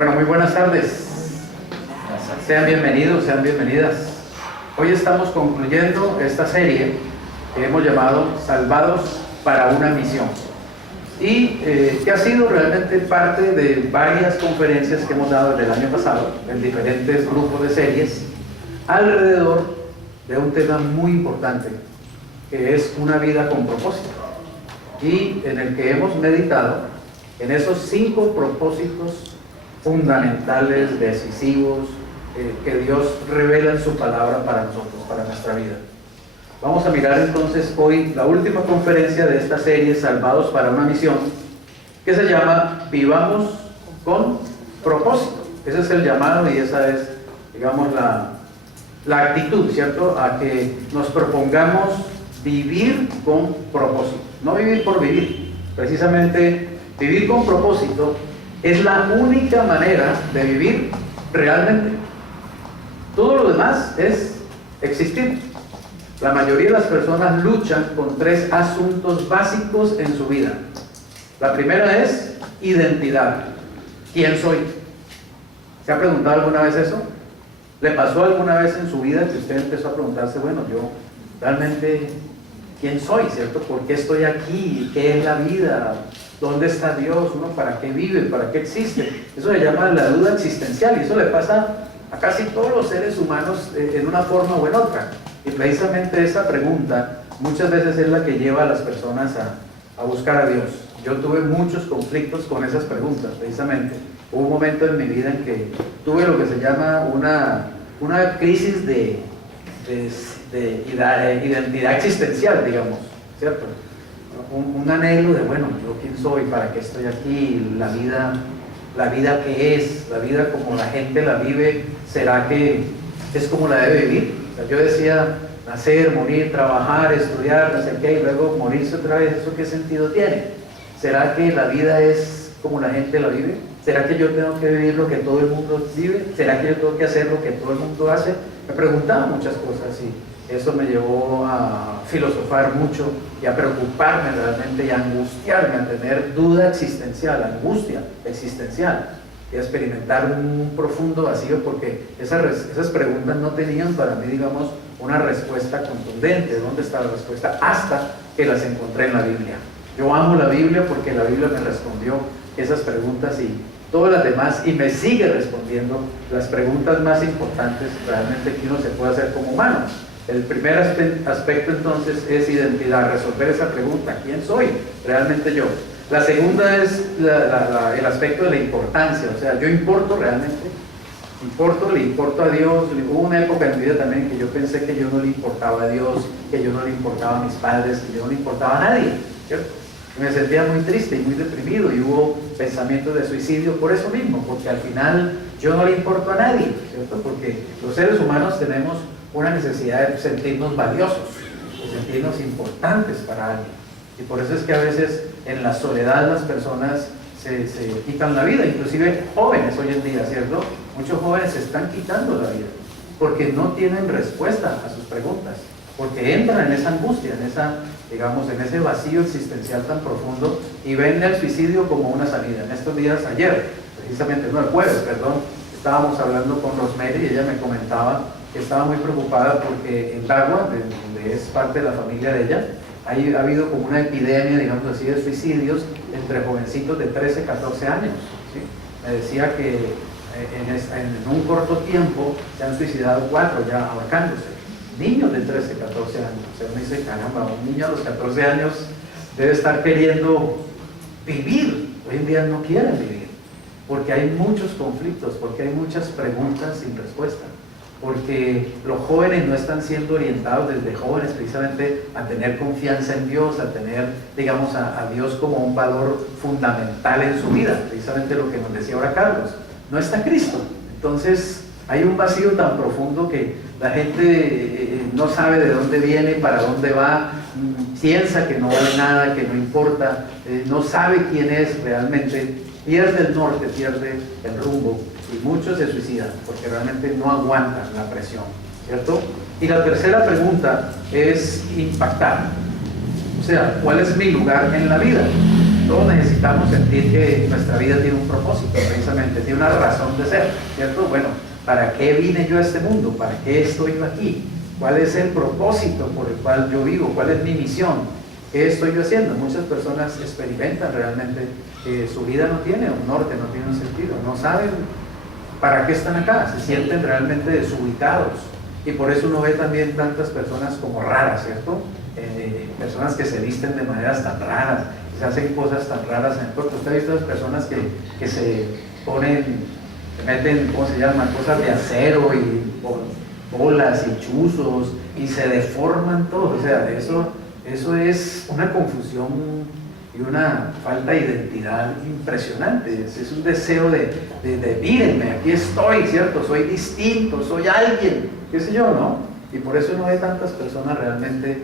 Bueno, muy buenas tardes. Sean bienvenidos, sean bienvenidas. Hoy estamos concluyendo esta serie que hemos llamado Salvados para una misión. Y que ha sido realmente parte de varias conferencias que hemos dado desde el año pasado, en diferentes grupos de series, alrededor de un tema muy importante, que es una vida con propósito. Y en el que hemos meditado en esos 5 propósitos fundamentales, decisivos, que Dios revela en su palabra para nosotros, para nuestra vida. Vamos a mirar entonces hoy la última conferencia de esta serie, Salvados para una misión, que se llama Vivamos con propósito. Ese es el llamado y esa es, digamos, la actitud, ¿cierto? A que nos propongamos vivir con propósito, no vivir por vivir. Precisamente, vivir con propósito es la única manera de vivir realmente. Todo lo demás es existir. La mayoría de las personas luchan con 3 asuntos básicos en su vida. La primera es identidad. ¿Quién soy? ¿Se ha preguntado alguna vez eso? ¿Le pasó alguna vez en su vida que usted empezó a preguntarse, bueno, yo realmente, ¿quién soy? ¿Cierto? ¿Por qué estoy aquí? ¿Qué es la vida? ¿Dónde está Dios? ¿No? ¿Para qué vive? ¿Para qué existe? Eso se llama la duda existencial y eso le pasa a casi todos los seres humanos en una forma o en otra. Y precisamente esa pregunta muchas veces es la que lleva a las personas a buscar a Dios. Yo tuve muchos conflictos con esas preguntas, precisamente. Hubo un momento en mi vida en que tuve lo que se llama una crisis de identidad existencial, digamos, ¿cierto? Un anhelo de, bueno, yo quién soy, para qué estoy aquí, la vida que es, la vida como la gente la vive, ¿será que es como la debe vivir? O sea, yo decía, nacer, morir, trabajar, estudiar, no sé qué, y luego morirse otra vez, ¿eso qué sentido tiene? ¿Será que la vida es como la gente la vive? ¿Será que yo tengo que vivir lo que todo el mundo vive? ¿Será que yo tengo que hacer lo que todo el mundo hace? Me preguntaba muchas cosas y eso me llevó a filosofar mucho y a preocuparme realmente y a angustiarme, a tener duda existencial, angustia existencial y a experimentar un profundo vacío porque esas preguntas no tenían para mí, digamos, una respuesta contundente. ¿Dónde está la respuesta? Hasta que las encontré en la Biblia. Yo amo la Biblia porque la Biblia me respondió esas preguntas y todas las demás, y me sigue respondiendo las preguntas más importantes realmente que uno se puede hacer como humano. El primer aspecto entonces es identidad, resolver esa pregunta, ¿quién soy realmente yo? La segunda es el aspecto de la importancia, o sea, yo importo realmente, le importo a Dios. Hubo una época en mi vida también que yo pensé que yo no le importaba a Dios, que yo no le importaba a mis padres, que yo no le importaba a nadie, ¿cierto? Me sentía muy triste y muy deprimido y hubo pensamientos de suicidio por eso mismo, porque al final yo no le importo a nadie, ¿cierto? Porque los seres humanos tenemos una necesidad de sentirnos valiosos, de sentirnos importantes para alguien. Y por eso es que a veces en la soledad las personas se quitan la vida, inclusive jóvenes hoy en día, ¿cierto? Muchos jóvenes se están quitando la vida porque no tienen respuesta a sus preguntas, porque entran en esa angustia, en ese vacío existencial tan profundo y ven el suicidio como una salida. En estos días, ayer, precisamente, no, el jueves, perdón, estábamos hablando con Rosemary y ella me comentaba que estaba muy preocupada porque en Dagua, donde es parte de la familia de ella, ha habido como una epidemia, digamos así, de suicidios entre jovencitos de 13, 14 años. ¿Sí? Me decía que en un corto tiempo se han suicidado 4 ya ahorcándose. Niños de 13, 14 años. O sea, uno dice, caramba, un niño a los 14 años debe estar queriendo vivir. Hoy en día no quieren vivir, porque hay muchos conflictos, porque hay muchas preguntas sin respuesta, porque los jóvenes no están siendo orientados desde jóvenes precisamente a tener confianza en Dios, a tener, digamos, a Dios como un valor fundamental en su vida, precisamente lo que nos decía ahora Carlos. No está Cristo. Entonces hay un vacío tan profundo que la gente no sabe de dónde viene, para dónde va, piensa que no vale nada, que no importa, no sabe quién es realmente, pierde el norte, pierde el rumbo y muchos se suicidan porque realmente no aguantan la presión, ¿cierto? Y la tercera pregunta es impactar, o sea, ¿cuál es mi lugar en la vida? Todos necesitamos sentir que nuestra vida tiene un propósito, precisamente, tiene una razón de ser, ¿cierto? Bueno, ¿para qué vine yo a este mundo? ¿Para qué estoy yo aquí? ¿Cuál es el propósito por el cual yo vivo? ¿Cuál es mi misión? ¿Qué estoy yo haciendo? Muchas personas experimentan realmente que su vida no tiene un norte, no tiene un sentido, no saben para qué están acá, se sienten realmente desubicados. Y por eso uno ve también tantas personas como raras, ¿cierto? Personas que se visten de maneras tan raras, que se hacen cosas tan raras en el cuerpo. Usted ha visto las personas que se ponen, se meten, ¿cómo se llama? Cosas de acero y bolas y chuzos y se deforman todo. O sea, eso es una confusión y una falta de identidad impresionante. Es un deseo de mírenme, aquí estoy, ¿cierto? Soy distinto, soy alguien, qué sé yo, ¿no? Y por eso no hay tantas personas realmente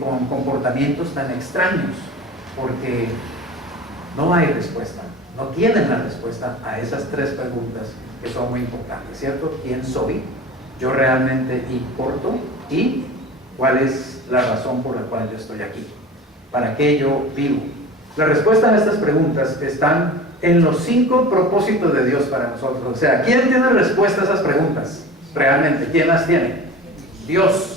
con comportamientos tan extraños, porque no hay respuesta, no tienen la respuesta a esas tres preguntas que son muy importantes, ¿cierto? ¿Quién soy? ¿Yo realmente importo? ¿Y cuál es la razón por la cual yo estoy aquí? ¿Para qué yo vivo? La respuesta a estas preguntas están en los 5 propósitos de Dios para nosotros. O sea, ¿quién tiene respuesta a esas preguntas? Realmente, ¿quién las tiene? Dios.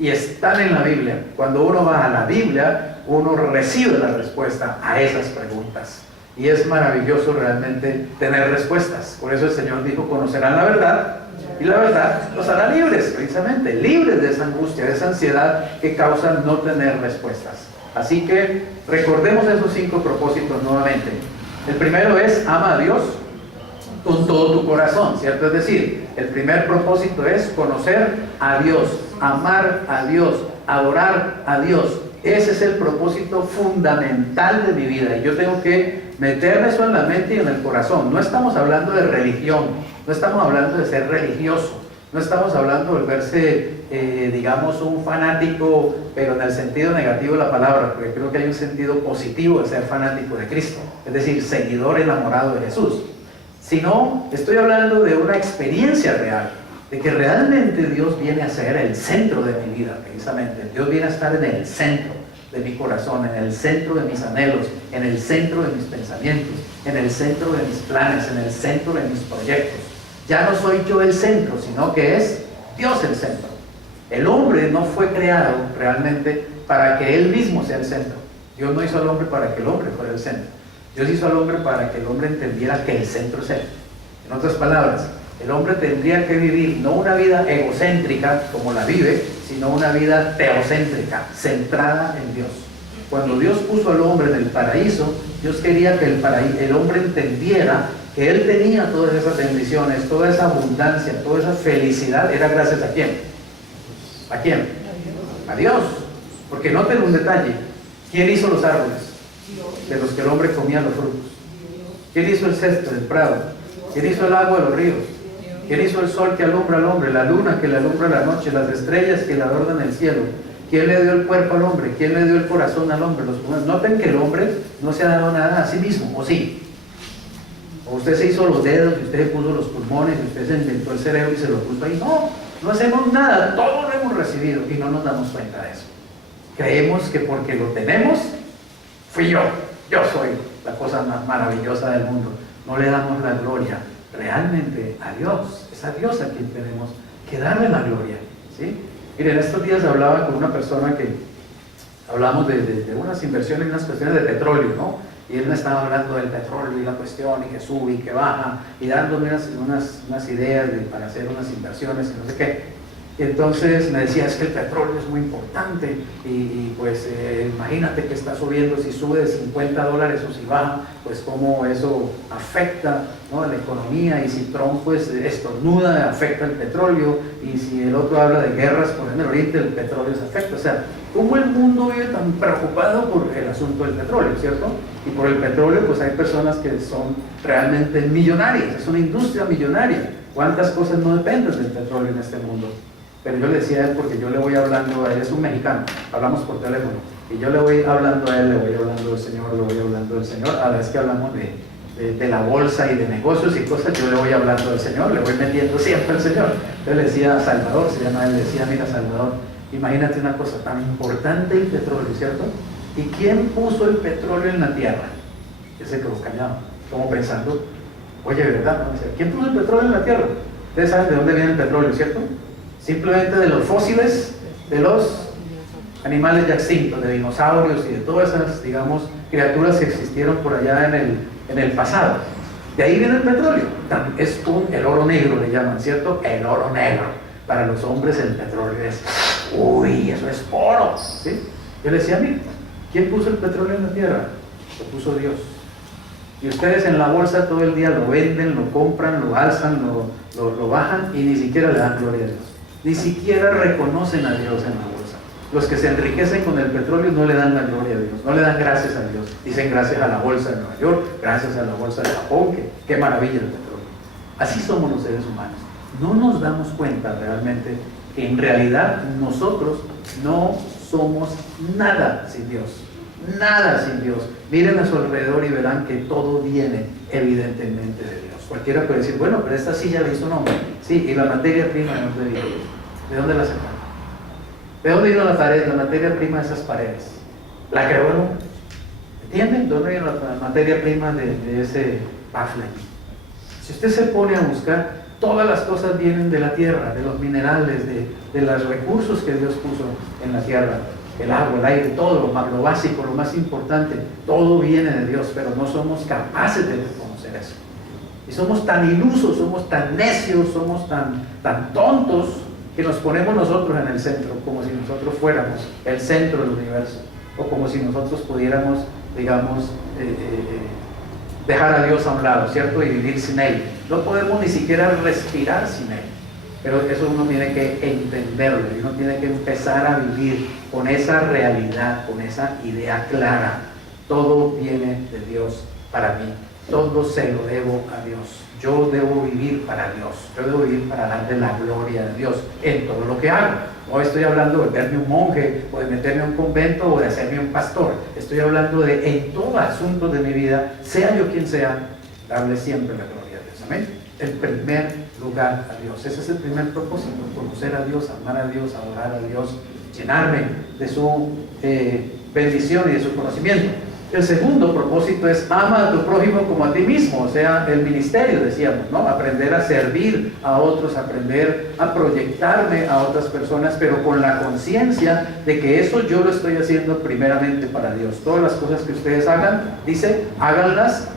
Y están en la Biblia. Cuando uno va a la Biblia, uno recibe la respuesta a esas preguntas. Y es maravilloso realmente tener respuestas. Por eso el Señor dijo, conocerán la verdad, y la verdad los hará libres, precisamente, libres de esa angustia, de esa ansiedad que causa no tener respuestas. Así que recordemos esos 5 propósitos nuevamente. El primero es, ama a Dios con todo tu corazón, ¿cierto? Es decir, el primer propósito es conocer a Dios, amar a Dios, adorar a Dios. Ese es el propósito fundamental de mi vida y yo tengo que meterme eso en la mente y en el corazón. No estamos hablando de religión, no estamos hablando de ser religioso, no estamos hablando de volverse, digamos, un fanático, pero en el sentido negativo de la palabra, porque creo que hay un sentido positivo de ser fanático de Cristo, es decir, seguidor enamorado de Jesús. Sino, estoy hablando de una experiencia real, de que realmente Dios viene a ser el centro de mi vida, precisamente. Dios viene a estar en el centro de mi corazón, en el centro de mis anhelos, en el centro de mis pensamientos, en el centro de mis planes, en el centro de mis proyectos. Ya no soy yo el centro, sino que es Dios el centro. El hombre no fue creado realmente para que él mismo sea el centro. Dios no hizo al hombre para que el hombre fuera el centro. Dios hizo al hombre para que el hombre entendiera que el centro es él. En otras palabras, el hombre tendría que vivir no una vida egocéntrica como la vive, sino una vida teocéntrica, centrada en Dios. Cuando Dios puso al hombre en el paraíso, Dios quería que el hombre entendiera que él tenía todas esas bendiciones, toda esa abundancia, toda esa felicidad, era gracias a ¿quién? ¿A quién? A Dios. Porque noten un detalle, ¿quién hizo los árboles? De los que el hombre comía los frutos. ¿Quién hizo el césped del prado? ¿Quién hizo el agua de los ríos? ¿Quién hizo el sol que alumbra al hombre, la luna que le alumbra la noche, las estrellas que le adornan el cielo? ¿Quién le dio el cuerpo al hombre? ¿Quién le dio el corazón al hombre? Noten que el hombre no se ha dado nada a sí mismo, ¿o sí? O usted se hizo los dedos, y usted se puso los pulmones, y usted se inventó el cerebro y se lo puso ahí. No, no hacemos nada, todo lo hemos recibido y no nos damos cuenta de eso. Creemos que porque lo tenemos, fui yo soy la cosa más maravillosa del mundo. No le damos la gloria realmente a Dios. Es a Dios a quien tenemos que darle la gloria, ¿sí? Miren, estos días hablaba con una persona que hablamos de unas inversiones, unas cuestiones de petróleo, ¿no? Y él me estaba hablando del petróleo y la cuestión, y que sube y que baja, y dándome unas ideas para hacer unas inversiones y no sé qué. Y entonces me decía, es que el petróleo es muy importante y pues imagínate que está subiendo, si sube de $50 o si baja, pues cómo eso afecta, ¿no?, a la economía, y si Trump pues estornuda, afecta el petróleo, y si el otro habla de guerras por el Oriente, el petróleo se afecta. O sea, ¿cómo el mundo vive tan preocupado por el asunto del petróleo, cierto? Y por el petróleo pues hay personas que son realmente millonarias, es una industria millonaria. ¿Cuántas cosas no dependen del petróleo en este mundo? Pero yo le decía a él, porque yo le voy hablando a él, es un mexicano, hablamos por teléfono, y yo le voy hablando a él, le voy hablando del Señor, le voy hablando del Señor. A la vez que hablamos de la bolsa y de negocios y cosas, yo le voy hablando del Señor, le voy metiendo siempre al Señor. Entonces le decía a Salvador, se llama él, le decía, mira Salvador, imagínate una cosa tan importante, el petróleo, ¿cierto? ¿Y quién puso el petróleo en la tierra? Él se quedó callado, como pensando, oye, ¿verdad? No, dice, ¿quién puso el petróleo en la tierra? Ustedes saben de dónde viene el petróleo, ¿cierto? Simplemente de los fósiles, de los animales ya extintos, de dinosaurios y de todas esas, digamos, criaturas que existieron por allá en el pasado. De ahí viene el petróleo. Es el oro negro, le llaman, ¿cierto? El oro negro. Para los hombres el petróleo es, uy, eso es oro, ¿sí? Yo le decía, mire, ¿quién puso el petróleo en la tierra? Lo puso Dios. Y ustedes en la bolsa todo el día lo venden, lo compran, lo alzan, lo bajan y ni siquiera le dan gloria a Dios. Ni siquiera reconocen a Dios en la bolsa. Los que se enriquecen con el petróleo no le dan la gloria a Dios, no le dan gracias a Dios. Dicen gracias a la bolsa de Nueva York, gracias a la bolsa de Japón, qué maravilla el petróleo. Así somos los seres humanos. No nos damos cuenta realmente que en realidad nosotros no somos nada sin Dios. Nada sin Dios. Miren a su alrededor y verán que todo viene evidentemente de Dios. Cualquiera puede decir, bueno, pero esta silla le hizo un hombre. Sí, y la materia prima ¿de dónde viene? ¿De dónde la sacaron? ¿De dónde vino la materia prima de esas paredes? ¿La creó el hombre? ¿Entienden? ¿De dónde vino la materia prima de ese bafle? Si usted se pone a buscar, todas las cosas vienen de la tierra, de los minerales, de los recursos que Dios puso en la tierra. El agua, el aire, todo lo básico, lo más importante, todo viene de Dios, pero no somos capaces de reconocer eso. Y somos tan ilusos, somos tan necios, somos tan tontos, que nos ponemos nosotros en el centro, como si nosotros fuéramos el centro del universo, o como si nosotros pudiéramos, digamos, dejar a Dios a un lado, ¿cierto? Y vivir sin Él. No podemos ni siquiera respirar sin Él. Pero eso uno tiene que entenderlo, y uno tiene que empezar a vivir con esa realidad, con esa idea clara. Todo viene de Dios para mí, todo se lo debo a Dios. Yo debo vivir para Dios, yo debo vivir para darle la gloria a Dios en todo lo que hago. No estoy hablando de verme un monje, o de meterme a un convento, o de hacerme un pastor. Estoy hablando de en todo asunto de mi vida, sea yo quien sea, darle siempre la gloria a Dios. Amén. El primer lugar a Dios. Ese es el primer propósito, conocer a Dios, amar a Dios, adorar a Dios, llenarme de su bendición y de su conocimiento. El segundo propósito es ama a tu prójimo como a ti mismo, o sea, el ministerio, decíamos, ¿no? Aprender a servir a otros, aprender a proyectarme a otras personas, pero con la conciencia de que eso yo lo estoy haciendo primeramente para Dios. Todas las cosas que ustedes hagan, dice, háganlas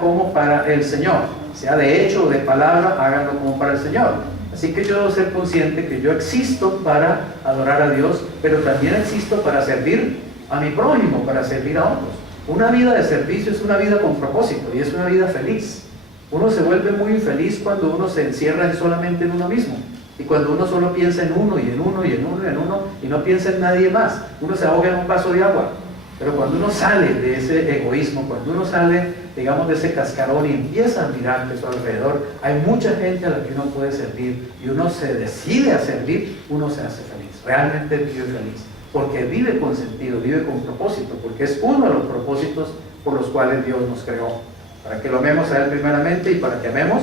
como para el Señor. Sea de hecho o de palabra, háganlo como para el Señor. Así que yo debo ser consciente que yo existo para adorar a Dios, pero también existo para servir a mi prójimo, para servir a otros. Una vida de servicio es una vida con propósito y es una vida feliz. Uno se vuelve muy infeliz cuando uno se encierra solamente en uno mismo, y cuando uno solo piensa en uno y en uno y en uno y en uno y no piensa en nadie más. Uno se ahoga en un vaso de agua. Pero cuando uno sale de ese egoísmo, cuando uno sale, digamos, de ese cascarón y empieza a mirar a su alrededor, hay mucha gente a la que uno puede servir, y uno se decide a servir, uno se hace feliz, realmente vive feliz, porque vive con sentido, vive con propósito, porque es uno de los propósitos por los cuales Dios nos creó, para que lo amemos a Él primeramente y para que amemos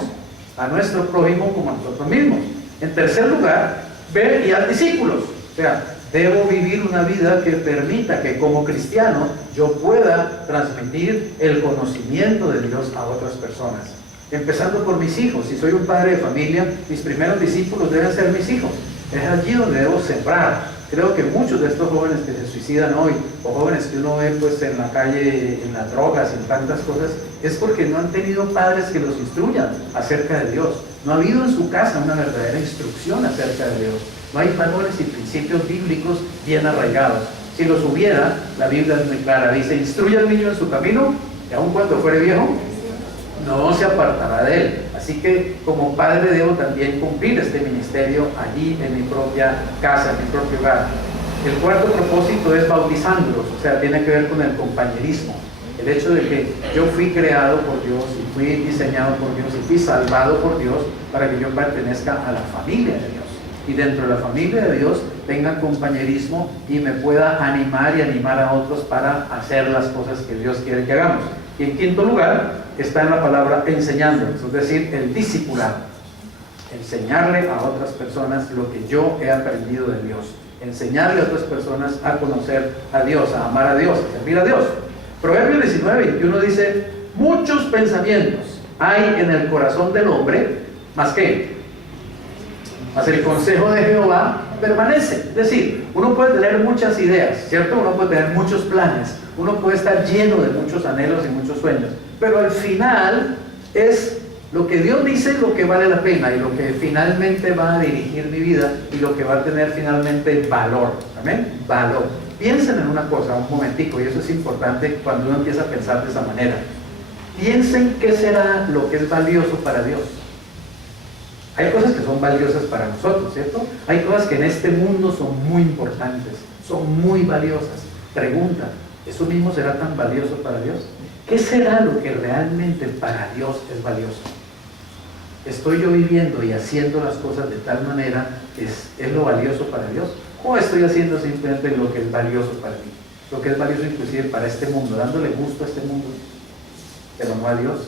a nuestro prójimo como a nosotros mismos. En tercer lugar, ver y haz discípulos. O sea, debo vivir una vida que permita que como cristiano yo pueda transmitir el conocimiento de Dios a otras personas. Empezando por mis hijos. Si soy un padre de familia, mis primeros discípulos deben ser mis hijos. Es allí donde debo sembrar. Creo que muchos de estos jóvenes que se suicidan hoy, o jóvenes que uno ve pues en la calle, en las drogas, en tantas cosas, es porque no han tenido padres que los instruyan acerca de Dios. No ha habido en su casa una verdadera instrucción acerca de Dios. No hay valores y principios bíblicos bien arraigados. Si los hubiera, la Biblia es muy clara. Dice, instruye al niño en su camino, y aun cuando fuere viejo, no se apartará de él. Así que como padre debo también cumplir este ministerio allí en mi propia casa, en mi propio hogar. El cuarto propósito es bautizándolos, o sea, tiene que ver con el compañerismo. El hecho de que yo fui creado por Dios y fui diseñado por Dios y fui salvado por Dios para que yo pertenezca a la familia de Dios. Y dentro de la familia de Dios tenga compañerismo y me pueda animar y animar a otros para hacer las cosas que Dios quiere que hagamos. Y en quinto lugar está en la palabra enseñando, es decir, el discipulado. Enseñarle a otras personas lo que yo he aprendido de Dios. Enseñarle a otras personas a conocer a Dios, a amar a Dios, a servir a Dios. Proverbios 19:21 dice: muchos pensamientos hay en el corazón del hombre, ¿más qué? Mas el consejo de Jehová permanece. Es decir, uno puede tener muchas ideas, ¿cierto? Uno puede tener muchos planes, uno puede estar lleno de muchos anhelos y muchos sueños, pero al final es lo que Dios dice lo que vale la pena y lo que finalmente va a dirigir mi vida y lo que va a tener finalmente valor. ¿Amén? Valor. Piensen en una cosa, un momentico, y eso es importante cuando uno empieza a pensar de esa manera. Piensen qué será lo que es valioso para Dios. Hay cosas que son valiosas para nosotros, ¿cierto? Hay cosas que en este mundo son muy importantes, son muy valiosas. Pregunta, ¿eso mismo será tan valioso para Dios? ¿Qué será lo que realmente para Dios es valioso? ¿Estoy yo viviendo y haciendo las cosas de tal manera que es lo valioso para Dios? ¿O estoy haciendo simplemente lo que es valioso para mí? Lo que es valioso inclusive para este mundo, dándole gusto a este mundo, pero no a Dios.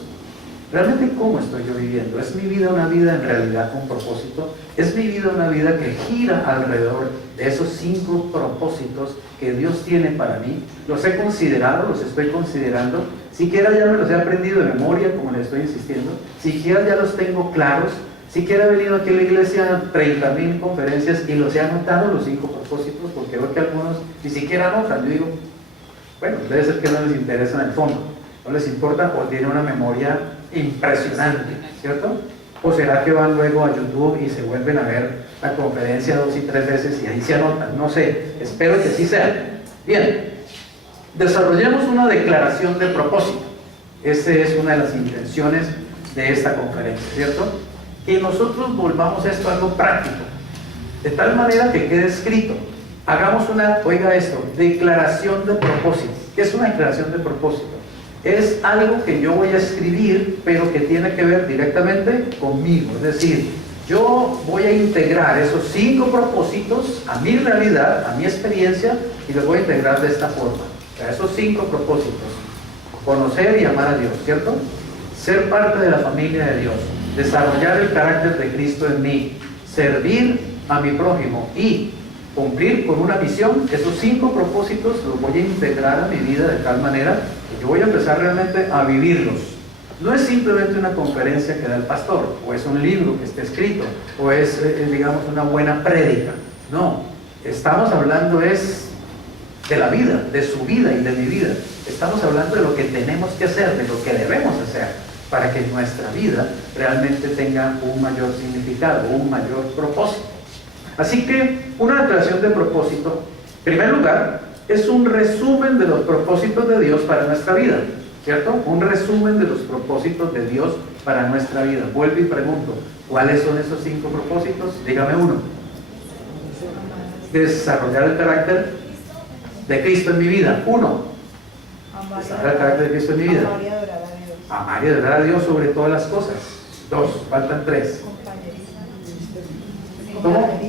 ¿Realmente cómo estoy yo viviendo? ¿Es mi vida una vida en realidad con propósito? ¿Es mi vida una vida que gira alrededor de esos 5 propósitos que Dios tiene para mí? ¿Los he considerado? ¿Los estoy considerando? Siquiera ya me los he aprendido de memoria, como les estoy insistiendo. Siquiera ya los tengo claros. Siquiera he venido aquí a la iglesia a 30,000 conferencias y los he anotado los 5 propósitos, porque veo que algunos ni siquiera anotan. Yo digo, bueno, debe ser que no les interesa en el fondo. No les importa o tienen una memoria impresionante, ¿cierto? ¿O será que van luego a YouTube y se vuelven a ver la conferencia 2 y 3 veces y ahí se anotan? No sé, espero que así sea. Bien, desarrollemos una declaración de propósito. Esa es una de las intenciones de esta conferencia, ¿cierto? Que nosotros volvamos esto algo práctico, de tal manera que quede escrito. Hagamos una, oiga esto, declaración de propósito. ¿Qué es una declaración de propósito? Es algo que yo voy a escribir, pero que tiene que ver directamente conmigo. Es decir, yo voy a integrar esos 5 propósitos a mi realidad, a mi experiencia, y los voy a integrar de esta forma. O sea, esos 5 propósitos: conocer y amar a Dios, ¿cierto? Ser parte de la familia de Dios, desarrollar el carácter de Cristo en mí, servir a mi prójimo y cumplir con una misión. Esos 5 propósitos los voy a integrar a mi vida de tal manera que yo voy a empezar realmente a vivirlos. No es simplemente una conferencia que da el pastor, o es un libro que está escrito, o es, digamos, una buena prédica. No, estamos hablando es de la vida, de su vida y de mi vida. Estamos hablando de lo que tenemos que hacer, de lo que debemos hacer, para que nuestra vida realmente tenga un mayor significado, un mayor propósito. Así que una declaración de propósito, en primer lugar, es un resumen de los propósitos de Dios para nuestra vida, ¿cierto? Un resumen de los propósitos de Dios para nuestra vida. Vuelvo y pregunto, ¿cuáles son esos 5 propósitos? Dígame uno. Desarrollar el carácter de Cristo en mi vida. 1. Desarrollar el carácter de Cristo en mi vida. Amar y adorar a Dios sobre todas las cosas. 2. Faltan 3. ¿Cómo?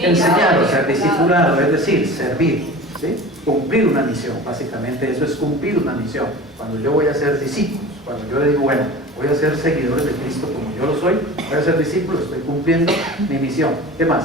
Enseñar, o sea, discipulado, es decir, servir, ¿sí? Cumplir una misión, básicamente eso es cumplir una misión. Cuando yo voy a ser discípulos, cuando yo digo, bueno, voy a ser seguidores de Cristo como yo lo soy, voy a ser discípulo, estoy cumpliendo mi misión. ¿Qué más?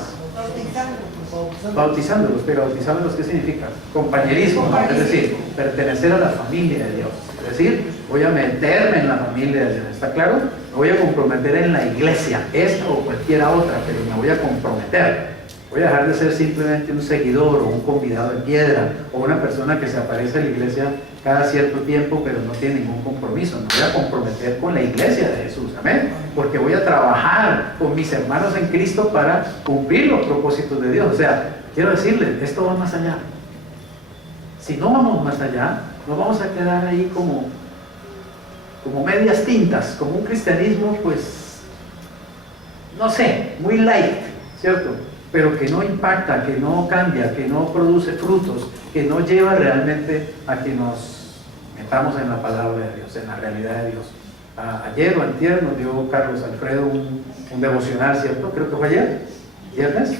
Bautizándolos, pero bautizándolos, ¿qué significa? Compañerismo, ¿no? Es decir, pertenecer a la familia de Dios. Es decir, voy a meterme en la familia de Dios, ¿está claro? Me voy a comprometer en la iglesia, esta o cualquiera otra, pero me voy a comprometer. Voy a dejar de ser simplemente un seguidor o un convidado de piedra o una persona que se aparece en la iglesia cada cierto tiempo pero no tiene ningún compromiso. Me voy a comprometer con la iglesia de Jesús, amén, porque voy a trabajar con mis hermanos en Cristo para cumplir los propósitos de Dios. O sea, quiero decirles, esto va más allá. Si no vamos más allá, nos vamos a quedar ahí como medias tintas, como un cristianismo, pues, no sé, muy light, ¿cierto? Pero que no impacta, que no cambia, que no produce frutos, que no lleva realmente a que nos metamos en la palabra de Dios, en la realidad de Dios. Ayer o antier nos dio Carlos Alfredo un devocional, ¿cierto? Creo que fue ayer, viernes,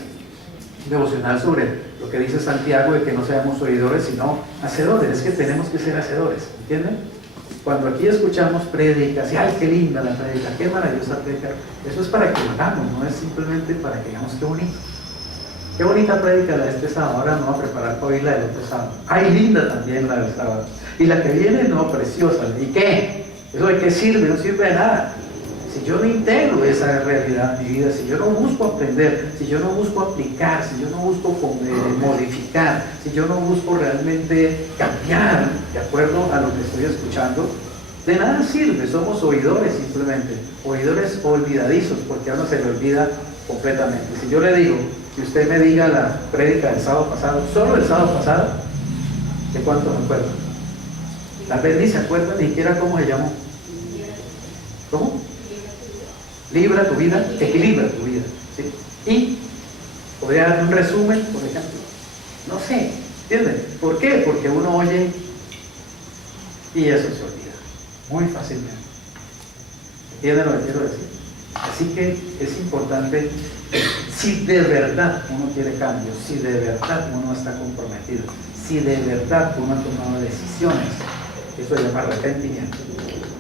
un devocional sobre lo que dice Santiago de que no seamos oidores, sino hacedores. Es que tenemos que ser hacedores, ¿entienden? Cuando aquí escuchamos prédicas, y ¡ay, qué linda la prédica, qué maravillosa prédica! Eso es para que lo hagamos, no es simplemente para que digamos qué bonito. Qué bonita prédica la de este sábado. Ahora me voy a preparar para oír la del otro sábado. Ay, linda también la del sábado. Y la que viene, no, preciosa. ¿Y qué? ¿Eso de qué sirve? No sirve de nada. Si yo no integro esa realidad en mi vida, si yo no busco aprender, si yo no busco aplicar, si yo no busco modificar, si yo no busco realmente cambiar de acuerdo a lo que estoy escuchando, de nada sirve. Somos oidores simplemente, oidores olvidadizos, porque a uno se le olvida completamente. Si yo le digo, si usted me diga la prédica del sábado pasado, solo el sábado pasado, ¿de cuánto me acuerdo? Tal vez ni se acuerda ni siquiera cómo se llamó. ¿Cómo? Libra tu vida, equilibra tu vida, ¿sí? Y podría dar un resumen, por ejemplo. No sé, ¿entienden? ¿Por qué? Porque uno oye y eso se olvida muy fácilmente. ¿Entienden lo que quiero decir? Así que es importante, si de verdad uno quiere cambios, si de verdad uno está comprometido, si de verdad uno ha tomado decisiones, eso se llama arrepentimiento.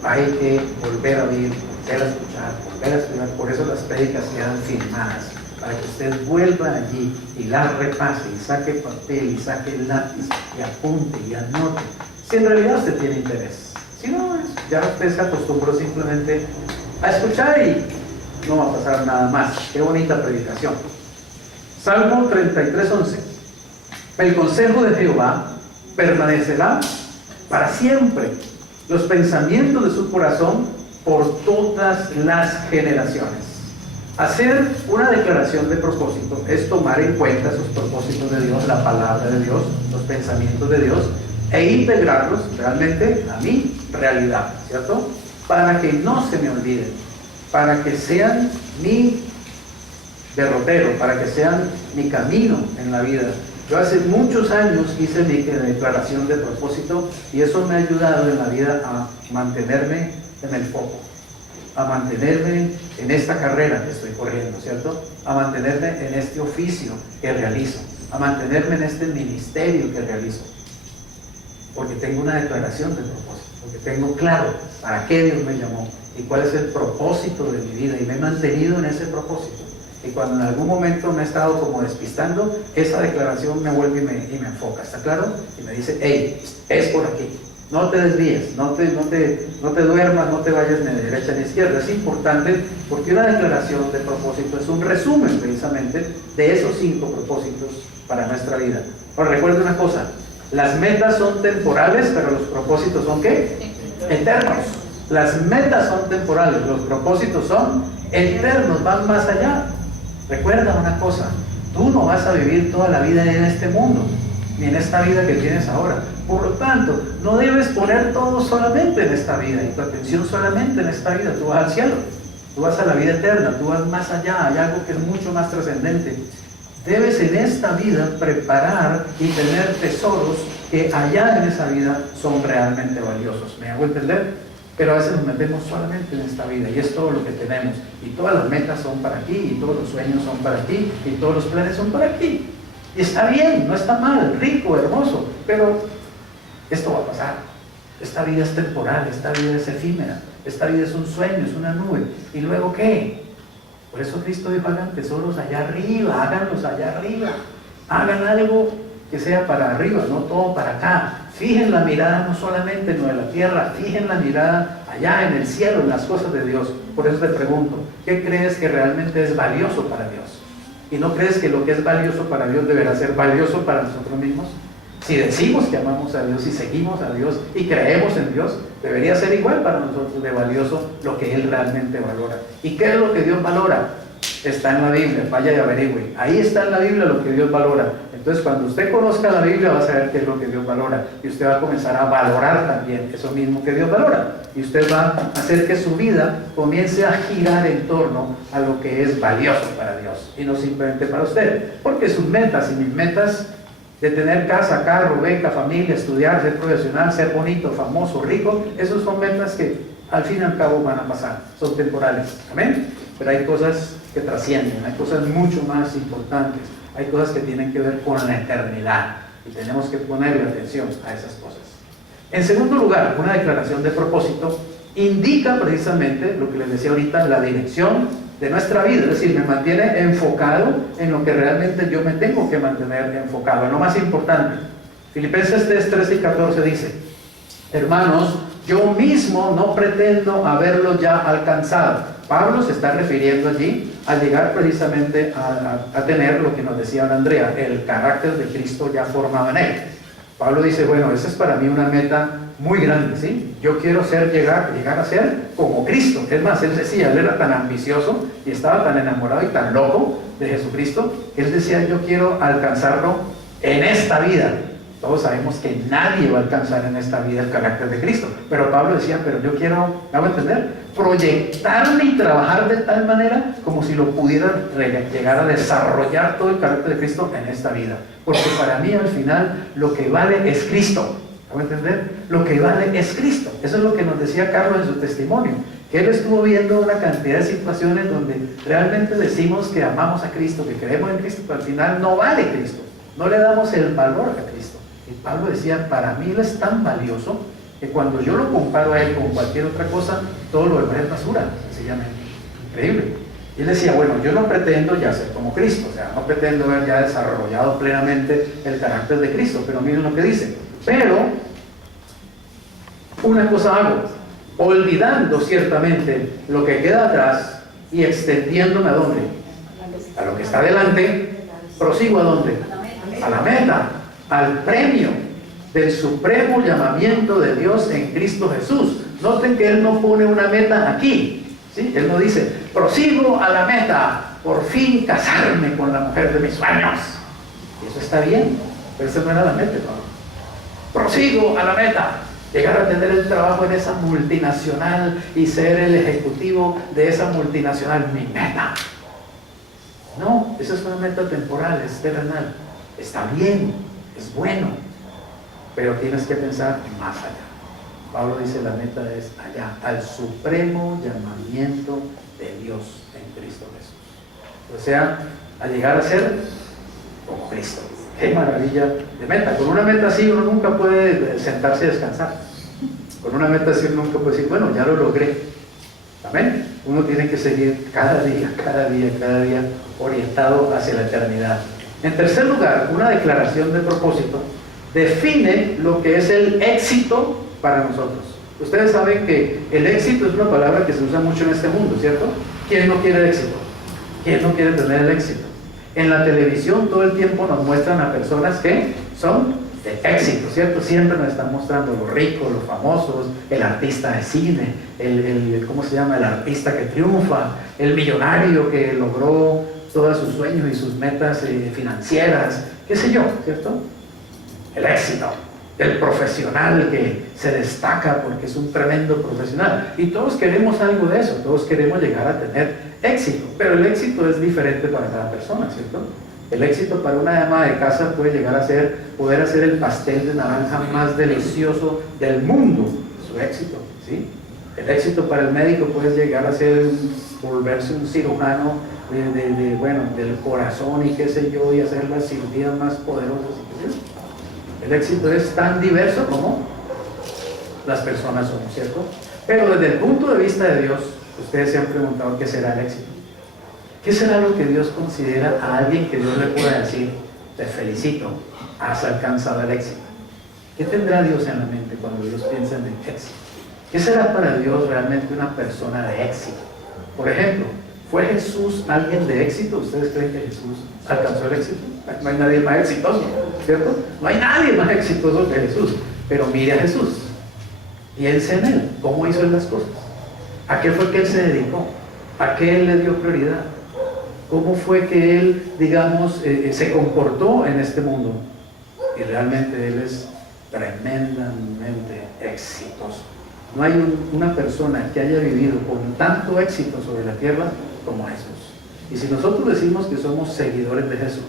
Hay que volver a oír, volver a escuchar, volver a estudiar. Por eso las prédicas quedan filmadas, para que usted vuelva allí y las repase y saque papel y saque el lápiz y apunte y anote, si en realidad usted tiene interés. Si no, ya usted se acostumbró simplemente a escuchar y no va a pasar nada más. Qué bonita predicación. Salmo 33:11. El consejo de Jehová permanecerá para siempre, los pensamientos de su corazón por todas las generaciones. Hacer una declaración de propósito es tomar en cuenta esos propósitos de Dios, la palabra de Dios, los pensamientos de Dios, e integrarlos realmente a mi realidad, ¿cierto? Para que no se me olviden, para que sean mi derrotero, para que sean mi camino en la vida. Yo hace muchos años hice mi declaración de propósito y eso me ha ayudado en la vida a mantenerme en el foco, a mantenerme en esta carrera que estoy corriendo, ¿cierto? A mantenerme en este oficio que realizo, a mantenerme en este ministerio que realizo, porque tengo una declaración de propósito, porque tengo claro para qué Dios me llamó y cuál es el propósito de mi vida, y me he mantenido en ese propósito. Y cuando en algún momento me he estado como despistando, esa declaración me vuelve y me enfoca, ¿está claro? Y me dice, hey, es por aquí, no te desvíes, no te duermas, no te vayas ni de derecha ni de izquierda. Es importante porque una declaración de propósito es un resumen precisamente de esos 5 propósitos para nuestra vida. Ahora recuerden una cosa, las metas son temporales, pero los propósitos son ¿qué? Eternos. Las metas son temporales, los propósitos son eternos, van más allá. Recuerda una cosa, tú no vas a vivir toda la vida en este mundo, ni en esta vida que tienes ahora. Por lo tanto, no debes poner todo solamente en esta vida y tu atención solamente en esta vida. Tú vas al cielo, tú vas a la vida eterna, tú vas más allá, hay algo que es mucho más trascendente. Debes en esta vida preparar y tener tesoros que allá en esa vida son realmente valiosos. ¿Me hago entender? Pero a veces nos metemos solamente en esta vida y es todo lo que tenemos. Y todas las metas son para aquí, y todos los sueños son para aquí, y todos los planes son para aquí. Y está bien, no está mal, rico, hermoso, pero esto va a pasar. Esta vida es temporal, esta vida es efímera, esta vida es un sueño, es una nube. ¿Y luego qué? Por eso Cristo dijo, hagan tesoros allá arriba, háganlos allá arriba. Hagan algo que sea para arriba, no todo para acá. Fijen la mirada no solamente en lo de la tierra, fijen la mirada allá en el cielo, en las cosas de Dios. Por eso te pregunto, ¿qué crees que realmente es valioso para Dios? ¿Y no crees que lo que es valioso para Dios deberá ser valioso para nosotros mismos? Si decimos que amamos a Dios y seguimos a Dios y creemos en Dios, debería ser igual para nosotros de valioso lo que Él realmente valora. ¿Y qué es lo que Dios valora? Está en la Biblia, vaya y averigüe. Ahí está en la Biblia lo que Dios valora. Entonces cuando usted conozca la Biblia va a saber qué es lo que Dios valora. Y usted va a comenzar a valorar también eso mismo que Dios valora. Y usted va a hacer que su vida comience a girar en torno a lo que es valioso para Dios. Y no simplemente para usted. Porque sus metas y mis metas de tener casa, carro, beca, familia, estudiar, ser profesional, ser bonito, famoso, rico, esos son metas que al fin y al cabo van a pasar. Son temporales. Amén. Pero hay cosas que trascienden, hay cosas mucho más importantes, hay cosas que tienen que ver con la eternidad y tenemos que ponerle atención a esas cosas. En segundo lugar, una declaración de propósito indica precisamente lo que les decía ahorita, la dirección de nuestra vida, es decir, me mantiene enfocado en lo que realmente yo me tengo que mantener enfocado, en lo más importante. Filipenses 3, 13 y 14 dice: hermanos, yo mismo no pretendo haberlo ya alcanzado. Pablo se está refiriendo allí a llegar precisamente a tener lo que nos decía Andrea, el carácter de Cristo ya formado en él. Pablo dice, bueno, esa es para mí una meta muy grande, ¿sí? Yo quiero llegar a ser como Cristo. Es más, él decía, él era tan ambicioso y estaba tan enamorado y tan loco de Jesucristo, que él decía, yo quiero alcanzarlo en esta vida. Todos sabemos que nadie va a alcanzar en esta vida el carácter de Cristo, pero Pablo decía, pero yo quiero, ¿me hago entender? Proyectarme y trabajar de tal manera como si lo pudiera llegar a desarrollar todo el carácter de Cristo en esta vida, porque para mí al final lo que vale es Cristo. ¿Me hago entender? Lo que vale es Cristo. Eso es lo que nos decía Carlos en su testimonio, que él estuvo viendo una cantidad de situaciones donde realmente decimos que amamos a Cristo, que creemos en Cristo, pero al final no vale Cristo, no le damos el valor a Cristo. Y Pablo decía, para mí él es tan valioso que cuando yo lo comparo a él con cualquier otra cosa, todo lo demás es basura, sencillamente. Increíble. Y él decía, bueno, yo no pretendo ya ser como Cristo, o sea, no pretendo haber ya desarrollado plenamente el carácter de Cristo, pero miren lo que dice. Pero, una cosa hago, olvidando ciertamente lo que queda atrás y extendiéndome ¿a dónde? A lo que está delante, prosigo ¿a dónde? A la meta, al premio del supremo llamamiento de Dios en Cristo Jesús. Noten que él no pone una meta aquí, ¿sí? Él no dice, prosigo a la meta, por fin casarme con la mujer de mis sueños. Y eso está bien, pero esa no era la meta, ¿no? Prosigo a la meta, llegar a tener el trabajo en esa multinacional y ser el ejecutivo de esa multinacional, mi meta. No, esa es una meta temporal, es terrenal. Está bien, es bueno, pero tienes que pensar más allá. Pablo dice, la meta es allá, al supremo llamamiento de Dios en Cristo Jesús. O sea, a llegar a ser como Cristo. ¡Qué maravilla de meta! Con una meta así uno nunca puede sentarse y descansar. Con una meta así uno nunca puede decir, bueno, ya lo logré. ¿Amén? Uno tiene que seguir cada día orientado hacia la eternidad. En tercer lugar, una declaración de propósito define lo que es el éxito para nosotros. Ustedes saben que el éxito es una palabra que se usa mucho en este mundo, ¿cierto? ¿Quién no quiere el éxito? ¿Quién no quiere tener el éxito? En la televisión todo el tiempo nos muestran a personas que son de éxito, ¿cierto? Siempre nos están mostrando los ricos, los famosos, el artista de cine, ¿cómo se llama? El artista que triunfa, el millonario que logró todos sus sueños y sus metas financieras, qué sé yo, ¿cierto? El éxito, el profesional que se destaca porque es un tremendo profesional. Y todos queremos algo de eso, todos queremos llegar a tener éxito, pero el éxito es diferente para cada persona, ¿cierto? El éxito para una ama de casa puede llegar a ser, poder hacer el pastel de naranja más delicioso del mundo, su éxito, ¿sí? El éxito para el médico puede llegar a ser volverse un cirujano del corazón y qué sé yo, y hacer las cirugías más poderosas. ¿Sí? El éxito es tan diverso como las personas son, ¿cierto? Pero desde el punto de vista de Dios, ustedes se han preguntado qué será el éxito. ¿Qué será lo que Dios considera a alguien que Dios le pueda decir, te felicito, has alcanzado el éxito? ¿Qué tendrá Dios en la mente cuando Dios piensa en el éxito? ¿Qué será para Dios realmente una persona de éxito? Por ejemplo, ¿fue Jesús alguien de éxito? ¿Ustedes creen que Jesús alcanzó el éxito? No hay nadie más exitoso, ¿cierto? No hay nadie más exitoso que Jesús. Pero mire a Jesús, piense en Él, cómo hizo Él las cosas. ¿A qué fue que Él se dedicó? ¿A qué Él le dio prioridad? ¿Cómo fue que Él, digamos, se comportó en este mundo? Y realmente Él es tremendamente exitoso. No hay una persona que haya vivido con tanto éxito sobre la tierra como Jesús. Y si nosotros decimos que somos seguidores de Jesús,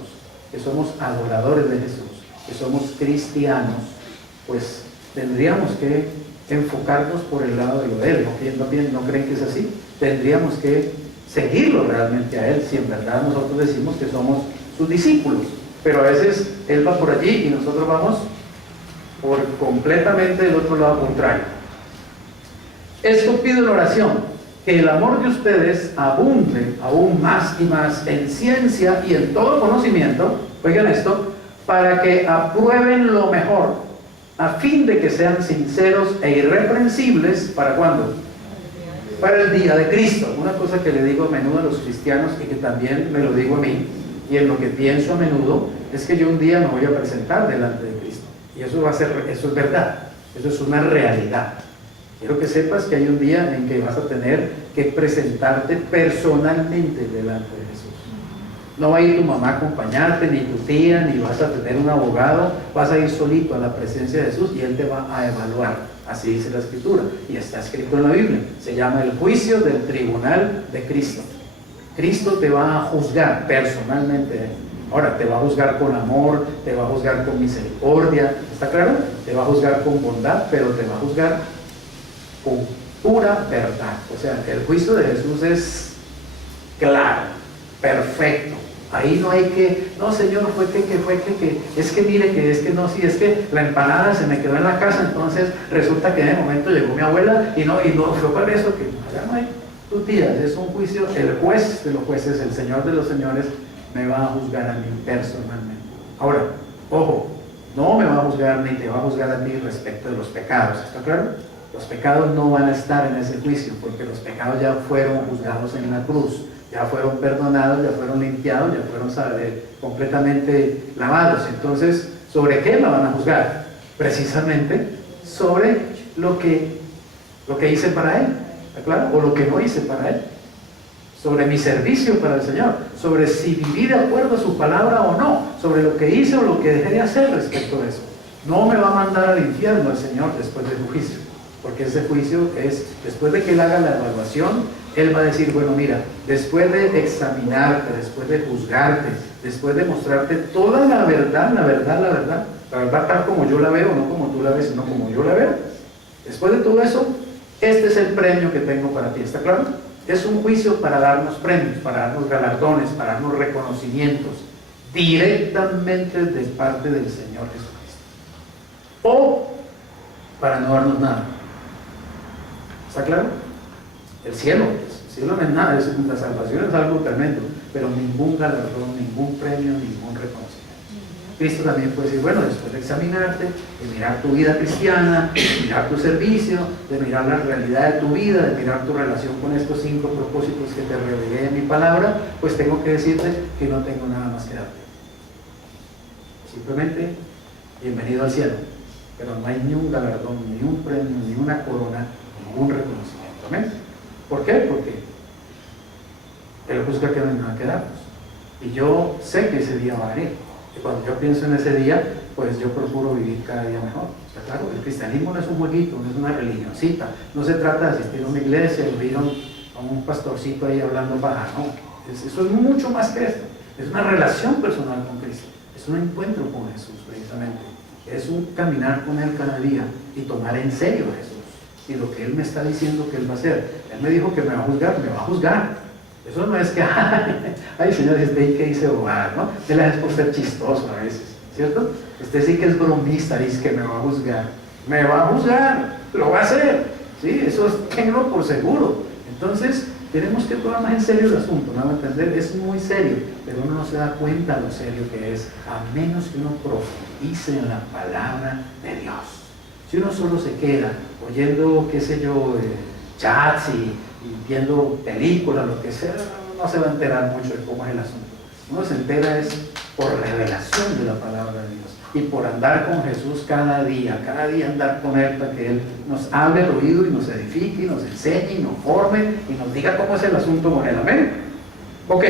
que somos adoradores de Jesús, que somos cristianos, pues tendríamos que enfocarnos por el lado de lo de Él. ¿No creen que es así? Tendríamos que seguirlo realmente a Él, si en verdad nosotros decimos que somos sus discípulos. Pero a veces Él va por allí y nosotros vamos por completamente el otro lado contrario. Esto pido en oración, que el amor de ustedes abunde aún más y más en ciencia y en todo conocimiento, oigan esto, para que aprueben lo mejor, a fin de que sean sinceros e irreprensibles, ¿para cuándo? Para el día de Cristo. Una cosa que le digo a menudo a los cristianos y que también me lo digo a mí, y en lo que pienso a menudo, es que yo un día me voy a presentar delante de Cristo. Y eso va a ser, eso es verdad, eso es una realidad. Quiero que sepas que hay un día en que vas a tener que presentarte personalmente delante de Jesús. No va a ir tu mamá a acompañarte, ni tu tía, ni vas a tener un abogado, vas a ir solito a la presencia de Jesús y Él te va a evaluar. Así dice la Escritura, y está escrito en la Biblia. Se llama el juicio del tribunal de Cristo. Cristo te va a juzgar personalmente. Ahora, te va a juzgar con amor, te va a juzgar con misericordia, ¿está claro? Te va a juzgar con bondad, pero te va a juzgar con pura verdad. O sea, el juicio de Jesús es claro, perfecto. Ahí no hay que, no Señor, es que mire que es que no, si es que la empanada se me quedó en la casa, entonces resulta que en el momento llegó mi abuela y no fue por eso que allá no hay tutías, es un juicio, el juez de los jueces, el Señor de los señores, me va a juzgar a mí personalmente. Ahora, ojo, no me va a juzgar ni te va a juzgar a ti respecto de los pecados, ¿está claro? Los pecados no van a estar en ese juicio, porque los pecados ya fueron juzgados en la cruz, ya fueron perdonados, ya fueron limpiados, ya fueron completamente lavados. Entonces, ¿sobre qué la van a juzgar? Precisamente sobre lo que hice para Él, ¿está claro? O lo que no hice para Él. Sobre mi servicio para el Señor, sobre si viví de acuerdo a su palabra o no, sobre lo que hice o lo que dejé de hacer respecto de eso. No me va a mandar al infierno el Señor después de su juicio, porque ese juicio es, después de que Él haga la evaluación, Él va a decir, bueno, mira, después de examinarte, después de juzgarte, después de mostrarte toda la verdad tal como yo la veo, no como tú la ves, sino como yo la veo, después de todo eso, este es el premio que tengo para ti, ¿está claro? Es un juicio para darnos premios, para darnos galardones, para darnos reconocimientos directamente de parte del Señor Jesucristo. O para no darnos nada. ¿Está claro? El cielo no es nada, la salvación es algo tremendo, pero ningún galardón, ningún premio, ningún reconocimiento. Cristo también puede decir, bueno, después de examinarte, de mirar tu vida cristiana, de mirar tu servicio, de mirar la realidad de tu vida, de mirar tu relación con estos 5 propósitos que te revelé en mi palabra, pues tengo que decirte que no tengo nada más que darte. Simplemente, bienvenido al cielo, pero no hay ni un galardón, ni un premio, ni una corona, ningún reconocimiento. ¿Amén? ¿Por qué? Porque Él juzga que no hay nada que darnos. Y yo sé que ese día va a venir. Y cuando yo pienso en ese día, pues yo procuro vivir cada día mejor. ¿Está claro? El cristianismo no es un jueguito, no es una religioncita. No se trata de asistir a una iglesia y oír a un pastorcito ahí hablando paja. No, eso es mucho más que esto. Es una relación personal con Cristo. Es un encuentro con Jesús, precisamente. Es un caminar con Él cada día y tomar en serio a Jesús. Y lo que Él me está diciendo que Él va a hacer. Él me dijo que me va a juzgar, me va a juzgar. Eso no es que, ay señor, ¿qué dice bobada, no? Usted le hace por ser chistoso a veces, ¿cierto? Usted sí que es bromista, dice que me va a juzgar. Me va a juzgar, lo va a hacer, ¿sí? Eso tengo por seguro. Entonces, tenemos que tomar más en serio el asunto, ¿no? ¿Entender? Es muy serio, pero uno no se da cuenta lo serio que es, a menos que uno profundice en la palabra de Dios. Si uno solo se queda oyendo, qué sé yo, chats y viendo películas, lo que sea, no se va a enterar mucho de cómo es el asunto. Uno se entera es por revelación de la palabra de Dios y por andar con Jesús cada día andar con Él para que Él nos hable el oído y nos edifique y nos enseñe y nos forme y nos diga cómo es el asunto con Él. Amén. Ok,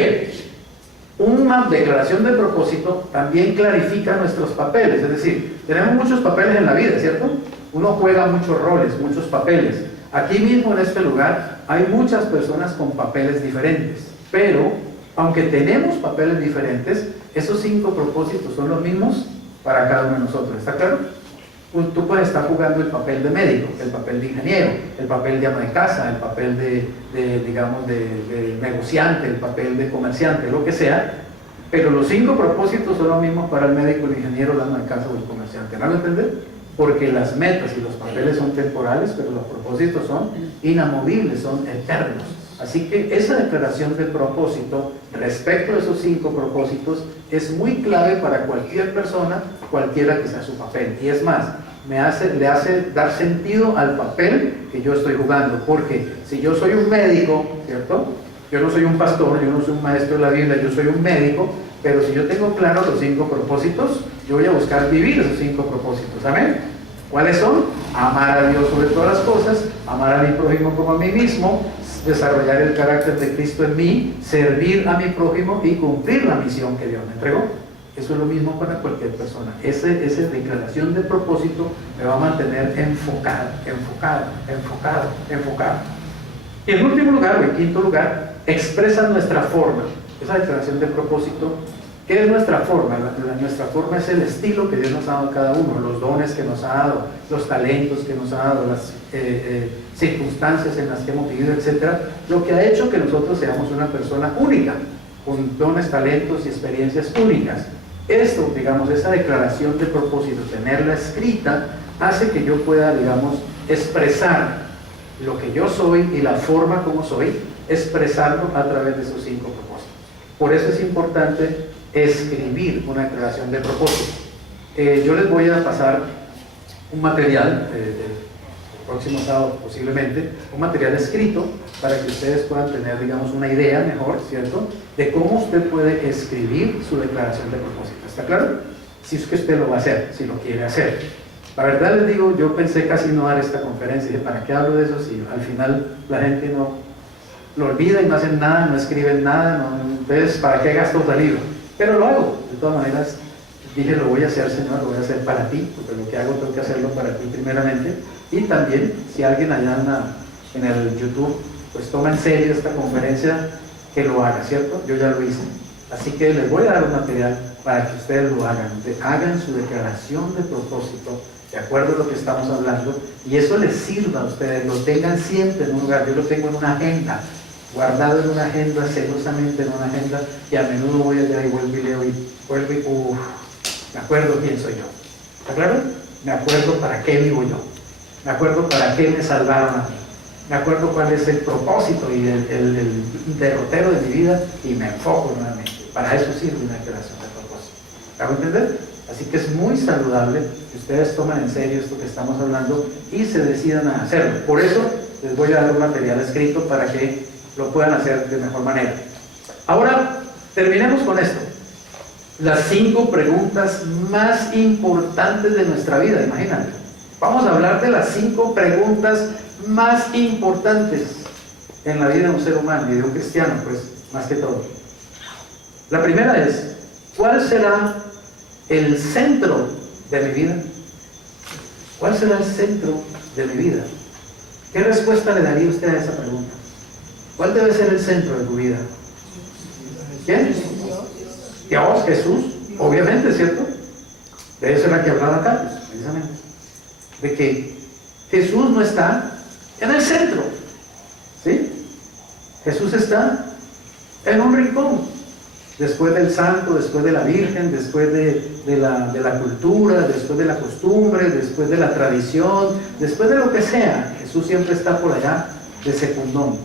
una declaración de propósito también clarifica nuestros papeles, es decir, tenemos muchos papeles en la vida, ¿cierto? Uno juega muchos roles, muchos papeles. Aquí mismo en este lugar hay muchas personas con papeles diferentes, pero aunque tenemos papeles diferentes, esos 5 propósitos son los mismos para cada uno de nosotros, ¿está claro? Tú puedes estar jugando el papel de médico, el papel de ingeniero, el papel de ama de casa, el papel de negociante, el papel de comerciante, lo que sea, pero los 5 propósitos son los mismos para el médico, el ingeniero, el ama de casa o el comerciante. ¿Me van a entender? porque las metas y los papeles son temporales, pero los propósitos son inamovibles, son eternos. Así que esa declaración de propósito respecto a esos 5 propósitos es muy clave para cualquier persona, cualquiera que sea su papel. Y es más, le hace dar sentido al papel que yo estoy jugando, porque si yo soy un médico, ¿cierto? Yo no soy un pastor, yo no soy un maestro de la Biblia, yo soy un médico, pero si yo tengo claro los 5 propósitos, yo voy a buscar vivir esos 5 propósitos. ¿Amén? ¿Cuáles son? Amar a Dios sobre todas las cosas, amar a mi prójimo como a mí mismo, desarrollar el carácter de Cristo en mí, servir a mi prójimo y cumplir la misión que Dios me entregó. Eso es lo mismo para cualquier persona. Esa declaración de propósito me va a mantener enfocado. Y en último lugar, o en quinto lugar, expresa nuestra forma. Esa declaración de propósito, ¿qué es nuestra forma? Nuestra forma es el estilo que Dios nos ha dado a cada uno, los dones que nos ha dado, los talentos que nos ha dado, las circunstancias en las que hemos vivido, etc. Lo que ha hecho que nosotros seamos una persona única, con dones, talentos y experiencias únicas. Esto, digamos, esa declaración de propósito, tenerla escrita, hace que yo pueda, digamos, expresar lo que yo soy y la forma como soy, expresarlo a través de esos 5 propósitos. Por eso es importante escribir una declaración de propósito. Yo les voy a pasar un material, el próximo sábado posiblemente, un material escrito para que ustedes puedan tener, digamos, una idea mejor, ¿cierto?, de cómo usted puede escribir su declaración de propósito. ¿Está claro? Si es que usted lo va a hacer, si lo quiere hacer. La verdad les digo, yo pensé casi no dar esta conferencia, dije, ¿para qué hablo de eso si al final la gente no lo olvida y no hacen nada, no escriben nada, entonces ¿para qué gasto salido? Pero lo hago, de todas maneras. Dije, lo voy a hacer, Señor, lo voy a hacer para ti, porque lo que hago tengo que hacerlo para ti primeramente. Y también, si alguien allá en el YouTube, pues toma en serio esta conferencia, que lo haga, ¿cierto? Yo ya lo hice. Así que les voy a dar un material para que ustedes lo hagan. Hagan su declaración de propósito, de acuerdo a lo que estamos hablando, y eso les sirva a ustedes, lo tengan siempre en un lugar. Yo lo tengo en una agenda, guardado en una agenda, celosamente en una agenda, y a menudo voy allá y vuelvo y leo y me acuerdo quién soy yo. ¿Está claro? Me acuerdo para qué vivo yo. Me acuerdo para qué me salvaron a mí. Me acuerdo cuál es el propósito y el derrotero de mi vida, y me enfoco nuevamente. Para eso sirve una declaración de propósito. ¿Me hago entender? Así que es muy saludable que ustedes tomen en serio esto que estamos hablando y se decidan a hacerlo. Por eso les voy a dar un material escrito para que lo puedan hacer de mejor manera. Ahora, terminemos con esto. Las 5 preguntas más importantes de nuestra vida, imagínate. Vamos a hablar de las 5 preguntas más importantes en la vida de un ser humano y de un cristiano, pues, más que todo. La primera es, ¿cuál será el centro de mi vida? ¿Cuál será el centro de mi vida? ¿Qué respuesta le daría usted a esa pregunta? ¿Cuál debe ser el centro de tu vida? ¿Quién? Dios, Jesús, obviamente, ¿cierto? De eso era que hablaba acá, pues, precisamente. De que Jesús no está en el centro, ¿sí? Jesús está en un rincón, después del santo, después de la virgen, después de la cultura, después de la costumbre, después de la tradición, después de lo que sea. Jesús siempre está por allá de secundón.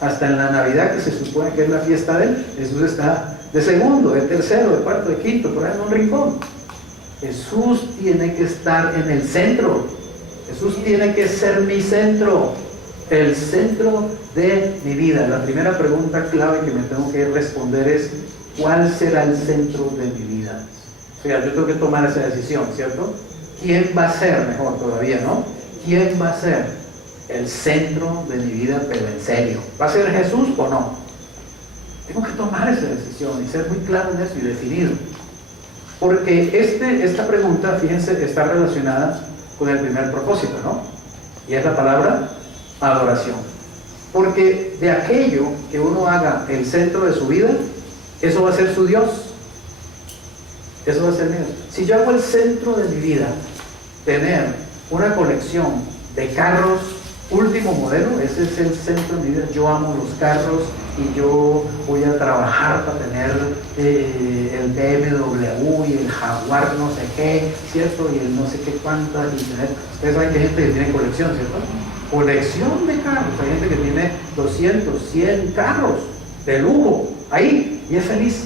Hasta en la Navidad, que se supone que es la fiesta de Él, Jesús está de segundo, de tercero, de cuarto, de quinto, por ahí en un rincón. Jesús tiene que estar en el centro. Jesús tiene que ser mi centro, el centro de mi vida. La primera pregunta clave que me tengo que responder es, ¿cuál será el centro de mi vida? O sea, yo tengo que tomar esa decisión, ¿cierto? ¿Quién va a ser, mejor todavía, ¿no? ¿Quién va a ser el centro de mi vida, pero en serio? ¿Va a ser Jesús o no? Tengo que tomar esa decisión y ser muy claro en eso y definido. Porque esta pregunta, fíjense, está relacionada con el primer propósito, ¿no? Y es la palabra adoración. Porque de aquello que uno haga el centro de su vida, eso va a ser su Dios. Eso va a ser mi Dios. Si yo hago el centro de mi vida, tener una colección de carros último modelo, ese es el centro de mi vida. Yo amo los carros y yo voy a trabajar para tener el BMW y el Jaguar no sé qué, ¿cierto? Y el no sé qué cuántas. Ustedes saben que hay gente que tiene colección, ¿cierto? Colección de carros. Hay gente que tiene 200, 100 carros de lujo ahí y es feliz.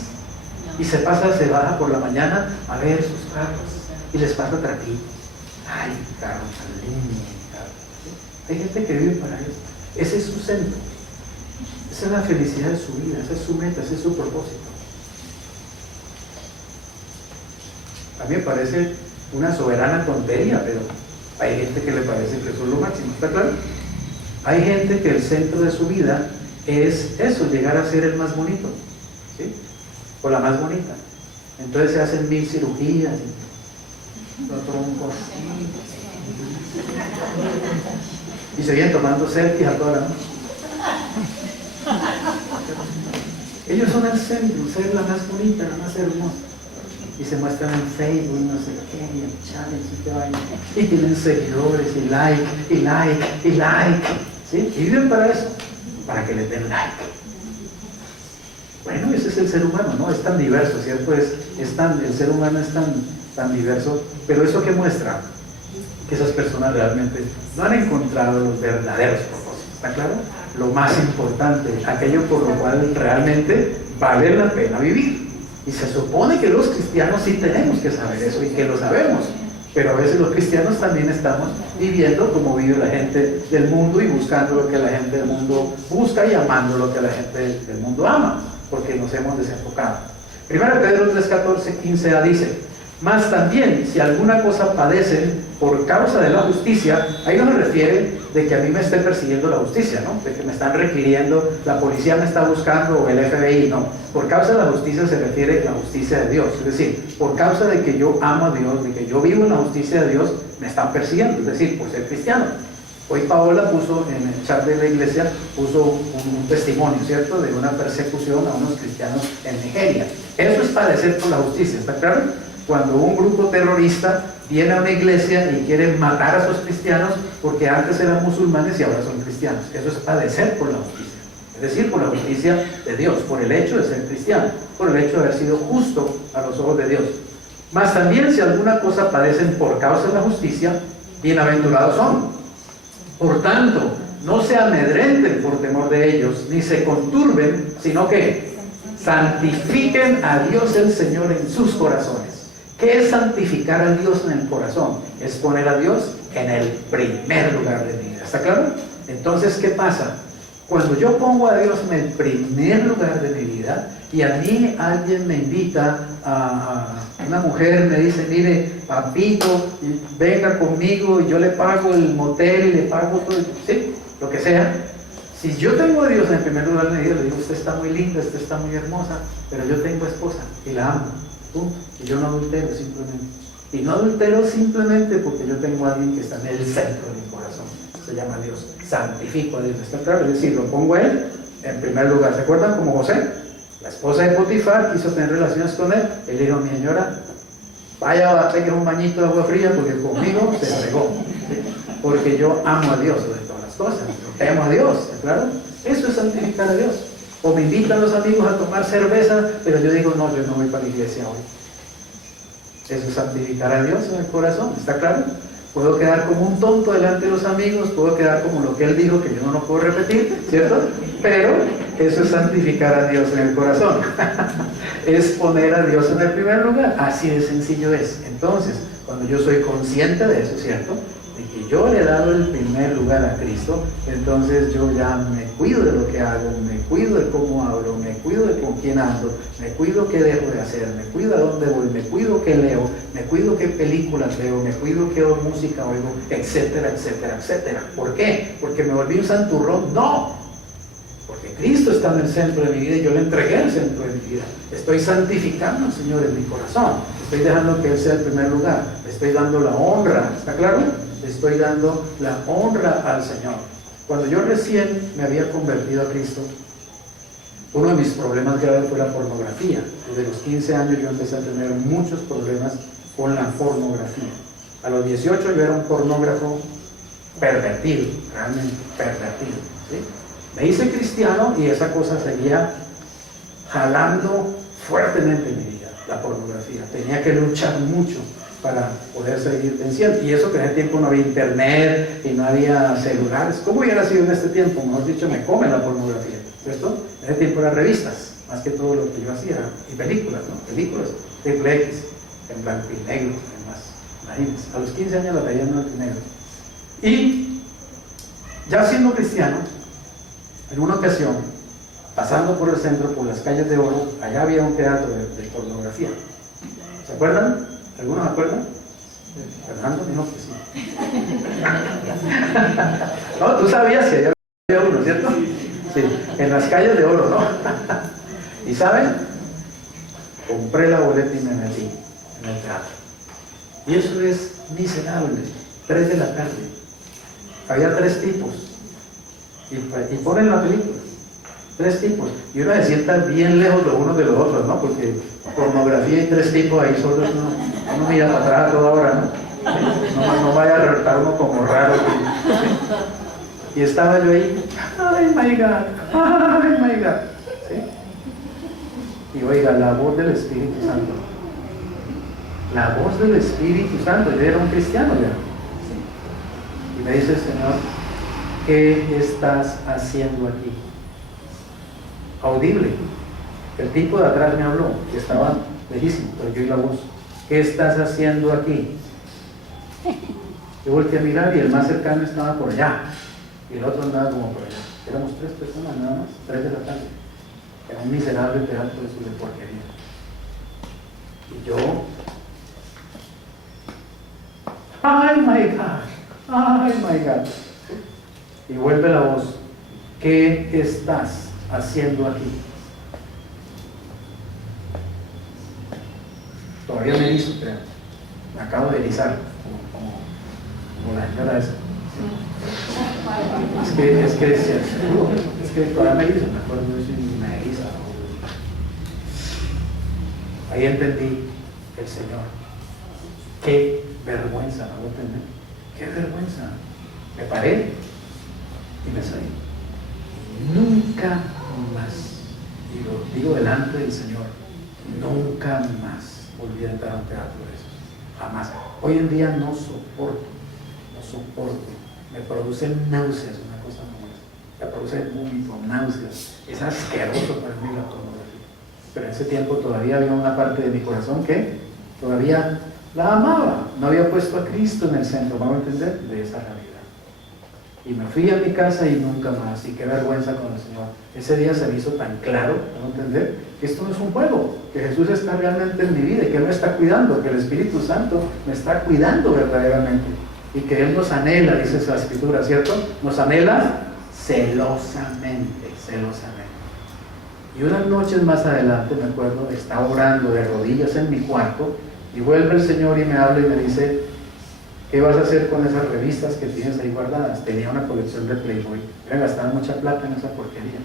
Y se baja por la mañana a ver sus carros y les pasa atractivo. Ay, carro tan lindo. Hay gente que vive para eso. Ese es su centro. Esa es la felicidad de su vida, esa es su meta, ese es su propósito. A mí me parece una soberana tontería, pero hay gente que le parece que eso es lo máximo, ¿está claro? Hay gente que el centro de su vida es eso, llegar a ser el más bonito, ¿sí? O la más bonita. Entonces se hacen 1000 cirugías, los troncos, y se vienen tomando selfies a toda la noche. Ellos son el centro, ser la más bonita, la más hermosa. Y se muestran en Facebook, no sé qué, y en challenge y qué vaina. Y tienen seguidores, y like, y like, y like. ¿Sí? Y viven para eso, para que le den like. Bueno, ese es el ser humano, ¿no? Es tan diverso, ¿cierto? El ser humano es tan diverso. Pero eso que muestra que esas personas realmente no han encontrado los verdaderos propósitos, ¿está claro? Lo más importante, aquello por lo cual realmente vale la pena vivir. Y se supone que los cristianos sí tenemos que saber eso y que lo sabemos, pero a veces los cristianos también estamos viviendo como vive la gente del mundo y buscando lo que la gente del mundo busca y amando lo que la gente del mundo ama, porque nos hemos desenfocado. 1 Pedro 3:14, 15a dice: mas también, si alguna cosa padecen por causa de la justicia, ahí no se refiere de que a mí me esté persiguiendo la justicia, ¿no? De que me están requiriendo, la policía me está buscando o el FBI, no. Por causa de la justicia se refiere a la justicia de Dios. Es decir, por causa de que yo amo a Dios, de que yo vivo en la justicia de Dios, me están persiguiendo, es decir, por ser cristiano. Hoy Paola puso en el chat de la iglesia, puso un testimonio, ¿cierto?, de una persecución a unos cristianos en Nigeria. Eso es padecer por la justicia, ¿está claro? Cuando un grupo terrorista viene a una iglesia y quiere matar a sus cristianos porque antes eran musulmanes y ahora son cristianos. Eso es padecer por la justicia. Es decir, por la justicia de Dios, por el hecho de ser cristiano, por el hecho de haber sido justo a los ojos de Dios. Mas también si alguna cosa padecen por causa de la justicia, bienaventurados son. Por tanto, no se amedrenten por temor de ellos, ni se conturben, sino que santifiquen a Dios el Señor en sus corazones. ¿Qué es santificar a Dios en el corazón? Es poner a Dios en el primer lugar de mi vida. ¿Está claro? Entonces, ¿qué pasa? Cuando yo pongo a Dios en el primer lugar de mi vida y a mí alguien me invita una mujer me dice: mire, papito, venga conmigo y yo le pago el motel y le pago todo, ¿sí? Lo que sea. Si yo tengo a Dios en el primer lugar de mi vida, le digo: usted está muy linda, usted está muy hermosa, pero yo tengo esposa y la amo. Y yo no adultero simplemente. Y no adultero simplemente porque yo tengo a alguien que está en el centro de mi corazón. Se llama Dios. Santifico a Dios. ¿Está claro? Es decir, lo pongo a Él en primer lugar. ¿Se acuerdan como José? La esposa de Potifar quiso tener relaciones con él. Él dijo: mi señora, vaya a pegar un bañito de agua fría porque conmigo se regó. ¿Sí? Porque yo amo a Dios sobre todas las cosas. Yo amo a Dios. ¿Está claro? Eso es santificar a Dios. O me invitan los amigos a tomar cerveza, pero yo digo: no, yo no voy para la iglesia hoy. Eso es santificar a Dios en el corazón, ¿está claro? Puedo quedar como un tonto delante de los amigos, puedo quedar como lo que él dijo, que yo no puedo repetir, ¿cierto? Pero eso es santificar a Dios en el corazón. Es poner a Dios en el primer lugar, así de sencillo es. Entonces, cuando yo soy consciente de eso, ¿cierto?, de que yo le he dado el primer lugar a Cristo, entonces yo ya me cuido de lo que hago, me cuido de cómo hablo, me cuido de con quién ando, me cuido qué dejo de hacer, me cuido a dónde voy, me cuido qué leo, me cuido qué películas veo, me cuido qué música oigo, etcétera, etcétera, etcétera. ¿Por qué? ¿Porque me volví un santurrón? No, porque Cristo está en el centro de mi vida y yo le entregué el centro de mi vida. Estoy santificando al Señor en mi corazón, estoy dejando que Él sea el primer lugar, le estoy dando la honra, ¿está claro? Le estoy dando la honra al Señor. Cuando yo recién me había convertido a Cristo, uno de mis problemas graves fue la pornografía. Desde los 15 años yo empecé a tener muchos problemas con la pornografía. A los 18 yo era un pornógrafo pervertido, realmente pervertido, ¿sí? Me hice cristiano y esa cosa seguía jalando fuertemente mi vida, la pornografía. Tenía que luchar mucho para poder seguir venciendo. Y eso que en ese tiempo no había internet y no había celulares. ¿Cómo hubiera sido en este tiempo? Mejor dicho, me come la pornografía. ¿Cierto? En ese tiempo eran revistas, más que todo lo que yo hacía. Y películas, ¿no? Películas triple X, en blanco y negro, además. Imagínense, a los 15 años la veía en blanco y negro. Y ya siendo cristiano, en una ocasión, pasando por el centro, por las calles de Oro, allá había un teatro de pornografía. ¿Se acuerdan? ¿Algunos se acuerdan? Fernando dijo que sí. No, tú sabías que allá había uno, ¿cierto? Sí, en las calles de Oro, ¿no? ¿Y saben? Compré la boleta y me metí en el teatro. Y eso es miserable. 3 de la tarde. Había 3 tipos. Y ponen la película. 3 tipos. Y uno se sienta bien lejos los unos de los otros, ¿no? Porque pornografía y 3 tipos ahí solos, uno mira para atrás a toda hora, ¿no? No vaya a reventar uno como raro. Y estaba yo ahí, ¡ay, my God! ¡Ay, my God! ¿Sí? Y oiga, la voz del Espíritu Santo. La voz del Espíritu Santo. Yo era un cristiano ya. Y me dice el Señor, ¿qué estás haciendo aquí? Audible. El tipo de atrás me habló, que estaba lejísimo, pero yo oí la voz. ¿Qué estás haciendo aquí? Yo volteé a mirar y el más cercano estaba por allá. Y el otro andaba como por allá. Éramos 3 personas nada más, 3 de la tarde. Era un miserable teatro de porquería. Y yo, ¡ay, my God! ¡Ay, my God! Y vuelve la voz, ¿qué estás haciendo aquí? Todavía me erizo, creo. Me acabo de erizar, como la señora esa. Es que todavía me erizo, me acuerdo de eso y me eriza. Ahí entendí el Señor. Qué vergüenza, ¿no? Qué vergüenza. Me paré y me salí. Nunca más, y lo digo delante del Señor, nunca más volví a entrar a un teatro de esos. Jamás. Hoy en día no soporto. Me producen náuseas, una cosa como esa. Me produce vómito, náuseas. Es asqueroso para mí la pornografía. Pero en ese tiempo todavía había una parte de mi corazón que todavía la amaba. No había puesto a Cristo en el centro, ¿vamos a entender? De esa realidad. Y me fui a mi casa y nunca más. Y qué vergüenza con el Señor. Ese día se me hizo tan claro, ¿vamos a entender? Que esto no es un juego, que Jesús está realmente en mi vida y que Él me está cuidando, que el Espíritu Santo me está cuidando verdaderamente. Y que Él nos anhela, dice esa escritura, ¿cierto? Nos anhela celosamente, celosamente. Y unas noches más adelante, me acuerdo, estaba orando de rodillas en mi cuarto y vuelve el Señor y me habla y me dice, ¿qué vas a hacer con esas revistas que tienes ahí guardadas? Tenía una colección de Playboy. Me gastaba mucha plata en esa porquería.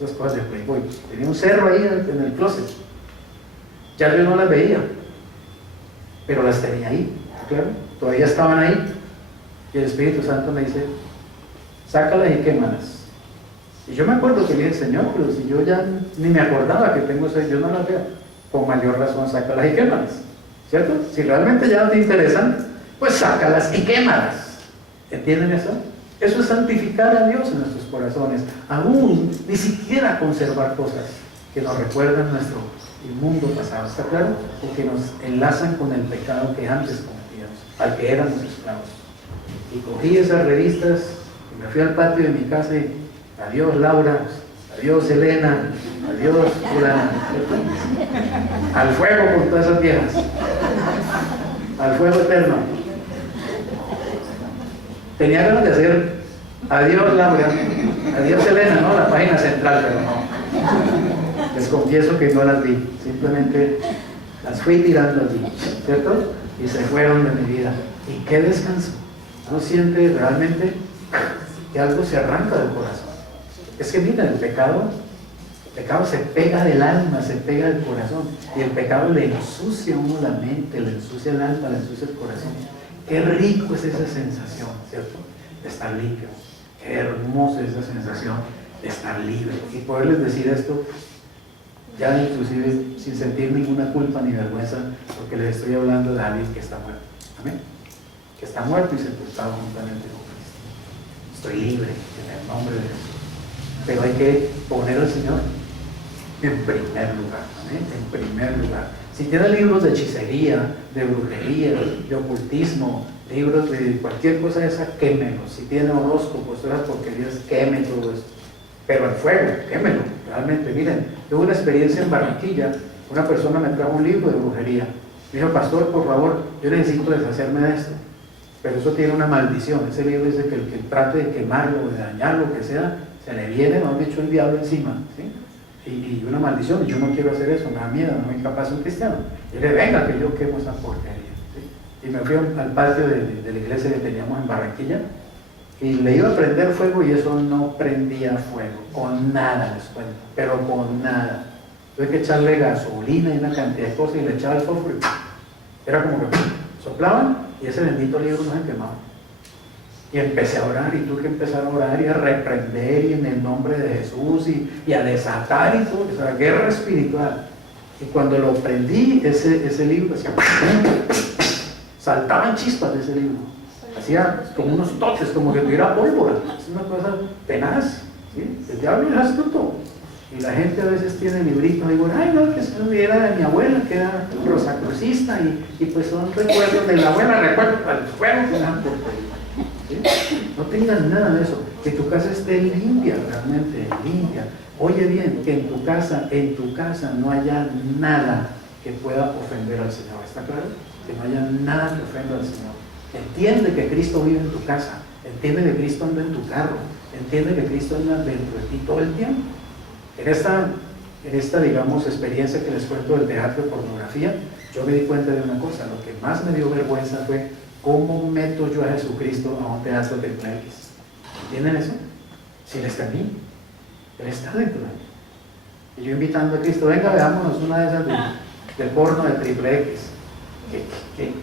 Esas cosas de Playboy. Tenía un cerro ahí en el closet. Ya yo no las veía, pero las tenía ahí. Claro, todavía estaban ahí. Y el Espíritu Santo me dice, sácalas y quémalas. Y yo me acuerdo que le dije, Señor, pero si yo ya ni me acordaba que tengo eso, yo no las veo. Con mayor razón, sácalas y quémalas. ¿Cierto? Si realmente ya no te interesan, pues sácalas y quémalas. ¿Entienden eso? Eso es santificar a Dios en nuestros corazones. Aún ni siquiera conservar cosas que nos recuerdan nuestro inmundo pasado. ¿Está claro? Porque nos enlazan con el pecado que antes cometíamos, al que éramos esclavos. Y cogí esas revistas y me fui al patio de mi casa y adiós Laura, adiós Elena, adiós fulana. Al fuego con todas esas viejas. Al fuego eterno. Tenía ganas de hacer adiós Laura, adiós Elena, ¿no? La página central, pero no. Les confieso que no las vi, simplemente las fui tirando allí, ¿cierto? Y se fueron de mi vida. ¿Y qué descanso? ¿No siente realmente que algo se arranca del corazón? Es que mira, el pecado se pega del alma, se pega del corazón. Y el pecado le ensucia a uno la mente, le ensucia el alma, le ensucia el corazón. Qué rico es esa sensación, ¿cierto? De estar limpio. Qué hermosa esa sensación de estar libre y poderles decir esto ya inclusive sin sentir ninguna culpa ni vergüenza, porque les estoy hablando de alguien que está muerto. Amén. Que está muerto y sepultado juntamente con Cristo. Estoy libre en el nombre de Jesús. Pero hay que poner al Señor en primer lugar. Amén. En primer lugar. Si tiene libros de hechicería, de brujería, de ocultismo, libros de cualquier cosa de esa, quémelos. Si tiene horóscopos, todas esas porquerías, queme todo eso. Pero al fuego, quémelo. Realmente, miren, tuve una experiencia en Barranquilla. Una persona me trajo un libro de brujería. Me dijo, pastor, por favor, yo necesito deshacerme de esto. Pero eso tiene una maldición. Ese libro dice que el que trate de quemarlo, de dañarlo, lo que sea, se le viene, no han dicho, el diablo encima. ¿Sí? Y una maldición, y yo no quiero hacer eso, me da miedo, no soy capaz de un cristiano. Y le venga que yo quemo esa porquería. ¿Sí? Y me fui al patio de la iglesia que teníamos en Barranquilla, y le iba a prender fuego y eso no prendía fuego, con nada les cuento, pero con nada. Tuve que echarle gasolina y una cantidad de cosas y le echaba el fósforo y era como que soplaban y ese bendito libro no se quemaba. Y empecé a orar y tuve que empezar a orar y a reprender y en el nombre de Jesús y a desatar y todo, o sea, guerra espiritual. Y cuando lo prendí, ese libro hacía, saltaban chispas de ese libro, hacía como unos toques, como que tuviera pólvora, es una cosa tenaz, ¿sí? El diablo es astuto. Y la gente a veces tiene libritos y digo, ay no, que eso era de mi abuela, que era rosacrucista y pues son recuerdos de la abuela, recuerdos para el fuego que dan por ahí. ¿Sí? No tengan nada de eso, que tu casa esté limpia, realmente limpia. Oye bien, que en tu casa no haya nada que pueda ofender al Señor, ¿está claro? Que no haya nada que ofenda al Señor. Entiende que Cristo vive en tu casa, entiende que Cristo anda en tu carro, entiende que Cristo anda dentro de ti todo el tiempo. En esta, digamos, experiencia que les cuento del teatro de pornografía, yo me di cuenta de una cosa, lo que más me dio vergüenza fue ¿cómo meto yo a Jesucristo a un teatro de triple X? ¿Entienden eso? Si Él está aquí, Él está dentro de mí. Y yo invitando a Cristo, venga, veámonos una de esas del porno de triple X.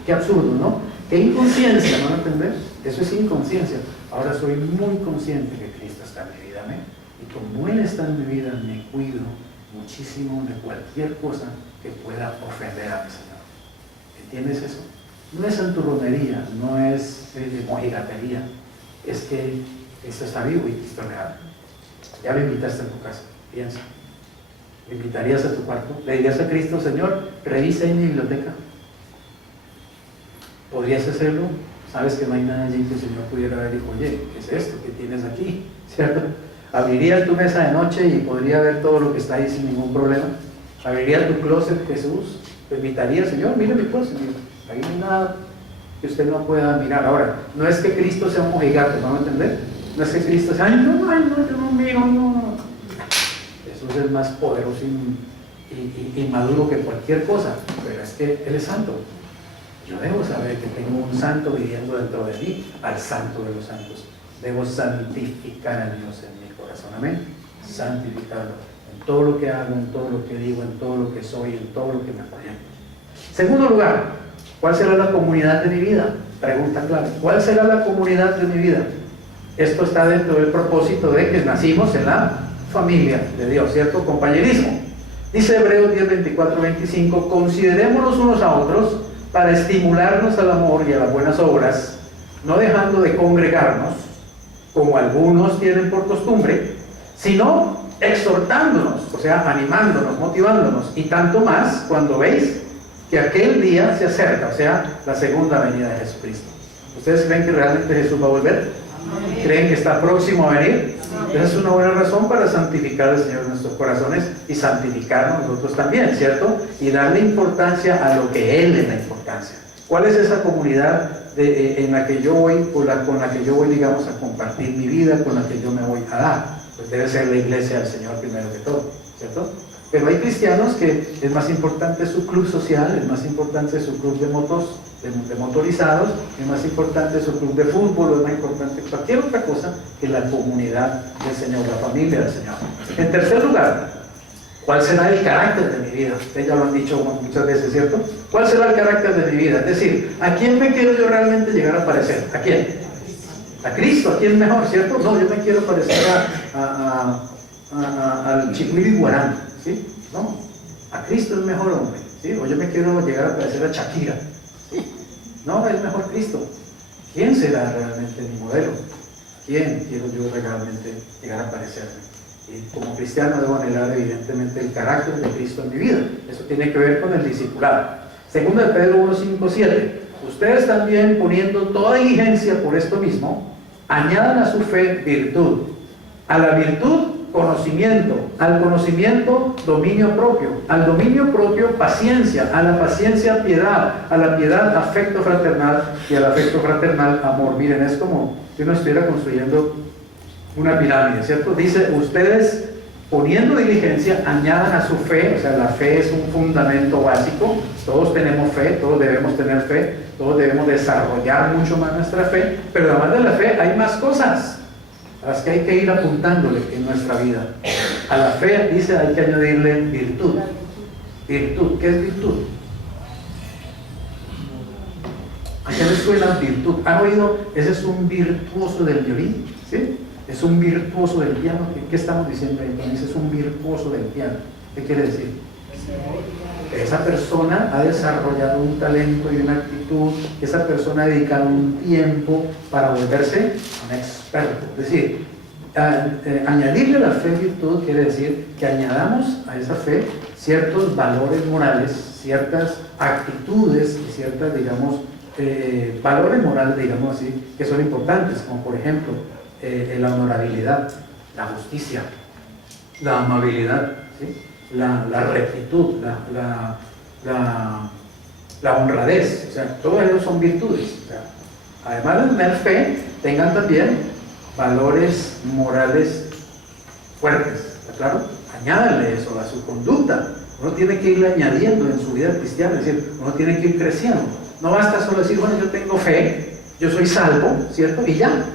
Qué absurdo, ¿no? Qué inconsciencia, ¿no lo entendés? Eso es inconsciencia. Ahora soy muy consciente que Cristo está en mi vida, ¿me? Y como Él está en mi vida, me cuido muchísimo de cualquier cosa que pueda ofender a mi Señor. ¿Entiendes eso? No es santurronería, no es mojigatería, es que Cristo está vivo y Cristo es real. Ya me invitaste a tu casa, piensa. ¿Me invitarías a tu cuarto? ¿Le dirías a Cristo, Señor, revisa en mi biblioteca? ¿Podrías hacerlo? Sabes que no hay nada allí que el Señor pudiera ver y dijo, oye, ¿qué es esto que tienes aquí? ¿Cierto? ¿Abriría tu mesa de noche y podría ver todo lo que está ahí sin ningún problema? ¿Abriría tu closet, Jesús? ¿Te invitaría, Señor? Mire mi closet, ahí no hay nada que usted no pueda mirar. Ahora, no es que Cristo sea un mojigato, ¿no me entender? No es que Cristo sea, ay, no, yo no miro, no. Jesús es más poderoso y maduro que cualquier cosa, pero es que Él es santo. Yo debo saber que tengo un santo viviendo dentro de mí, al santo de los santos. Debo santificar a Dios en mi corazón, amén. Santificarlo en todo lo que hago, en todo lo que digo, en todo lo que soy, en todo lo que me proyecto. Segundo lugar, ¿cuál será la comunidad de mi vida? Pregunta clave. ¿Cuál será la comunidad de mi vida? Esto está dentro del propósito de que nacimos en la familia de Dios, ¿cierto? Compañerismo. Dice Hebreos 10, 24, 25, considerémonos unos a otros para estimularnos al amor y a las buenas obras, no dejando de congregarnos, como algunos tienen por costumbre, sino exhortándonos, o sea, animándonos, motivándonos, y tanto más cuando veis que aquel día se acerca, o sea, la segunda venida de Jesucristo. ¿Ustedes creen que realmente Jesús va a volver? ¿Creen que está próximo a venir? Esa es una buena razón para santificar al Señor en nuestros corazones y santificarnos nosotros también, ¿cierto? Y darle importancia a lo que Él le da importancia. ¿Cuál es esa comunidad en la que yo voy, con la que yo voy, digamos, a compartir mi vida, con la que yo me voy a dar? Pues debe ser la iglesia del Señor primero que todo, ¿cierto? Pero hay cristianos que es más importante su club social, es más importante su club de motos, de motorizados, es más importante su club de fútbol, es más importante cualquier otra cosa que la comunidad del Señor, la familia del Señor. En tercer lugar, ¿cuál será el carácter de mi vida? Ustedes ya lo han dicho muchas veces, ¿cierto? ¿Cuál será el carácter de mi vida? Es decir, ¿a quién me quiero yo realmente llegar a parecer? ¿A quién? A Cristo, ¿a quién mejor, cierto? No, yo me quiero parecer al Chiquiri Guarán, ¿sí? No, a Cristo es mejor, hombre, ¿sí? O yo me quiero llegar a parecer a Shakira, ¿sí? No, es mejor Cristo. ¿Quién será realmente mi modelo? ¿Quién quiero yo realmente llegar a parecerme? Y como cristiano debo anhelar evidentemente el carácter de Cristo en mi vida. Eso tiene que ver con el discipulado. Segundo de Pedro 1, 5, 7. Ustedes también, poniendo toda diligencia por esto mismo, añadan a su fe virtud, a la virtud conocimiento, al conocimiento dominio propio, al dominio propio paciencia, a la paciencia piedad, a la piedad afecto fraternal y al afecto fraternal amor. Miren, es como si uno estuviera construyendo una pirámide, ¿cierto? Dice, ustedes poniendo diligencia añadan a su fe, o sea, la fe es un fundamento básico, todos tenemos fe, todos debemos tener fe, todos debemos desarrollar mucho más nuestra fe, pero además de la fe hay más cosas a las que hay que ir apuntándole en nuestra vida. A la fe, dice, hay que añadirle virtud. Virtud, ¿qué es virtud? ¿A qué les suena virtud? ¿Han oído? Ese es un virtuoso del violín, ¿sí? Es un virtuoso del piano. ¿Qué estamos diciendo ahí? Ese es un virtuoso del piano. ¿Qué quiere decir? Esa persona ha desarrollado un talento y una actitud, esa persona ha dedicado un tiempo para volverse un experto. Es decir, añadirle a la fe virtud quiere decir que añadamos a esa fe ciertos valores morales, ciertas actitudes y ciertas, digamos, valores morales, digamos así, que son importantes, como por ejemplo la honorabilidad, la justicia, la amabilidad, ¿sí? La rectitud, la honradez, o sea, todos ellos son virtudes. O sea, además de tener fe, tengan también valores morales fuertes, ¿está claro? Añádanle eso a su conducta. Uno tiene que irle añadiendo en su vida cristiana, es decir, uno tiene que ir creciendo. No basta solo decir, bueno, yo tengo fe, yo soy salvo, ¿cierto? Y ya.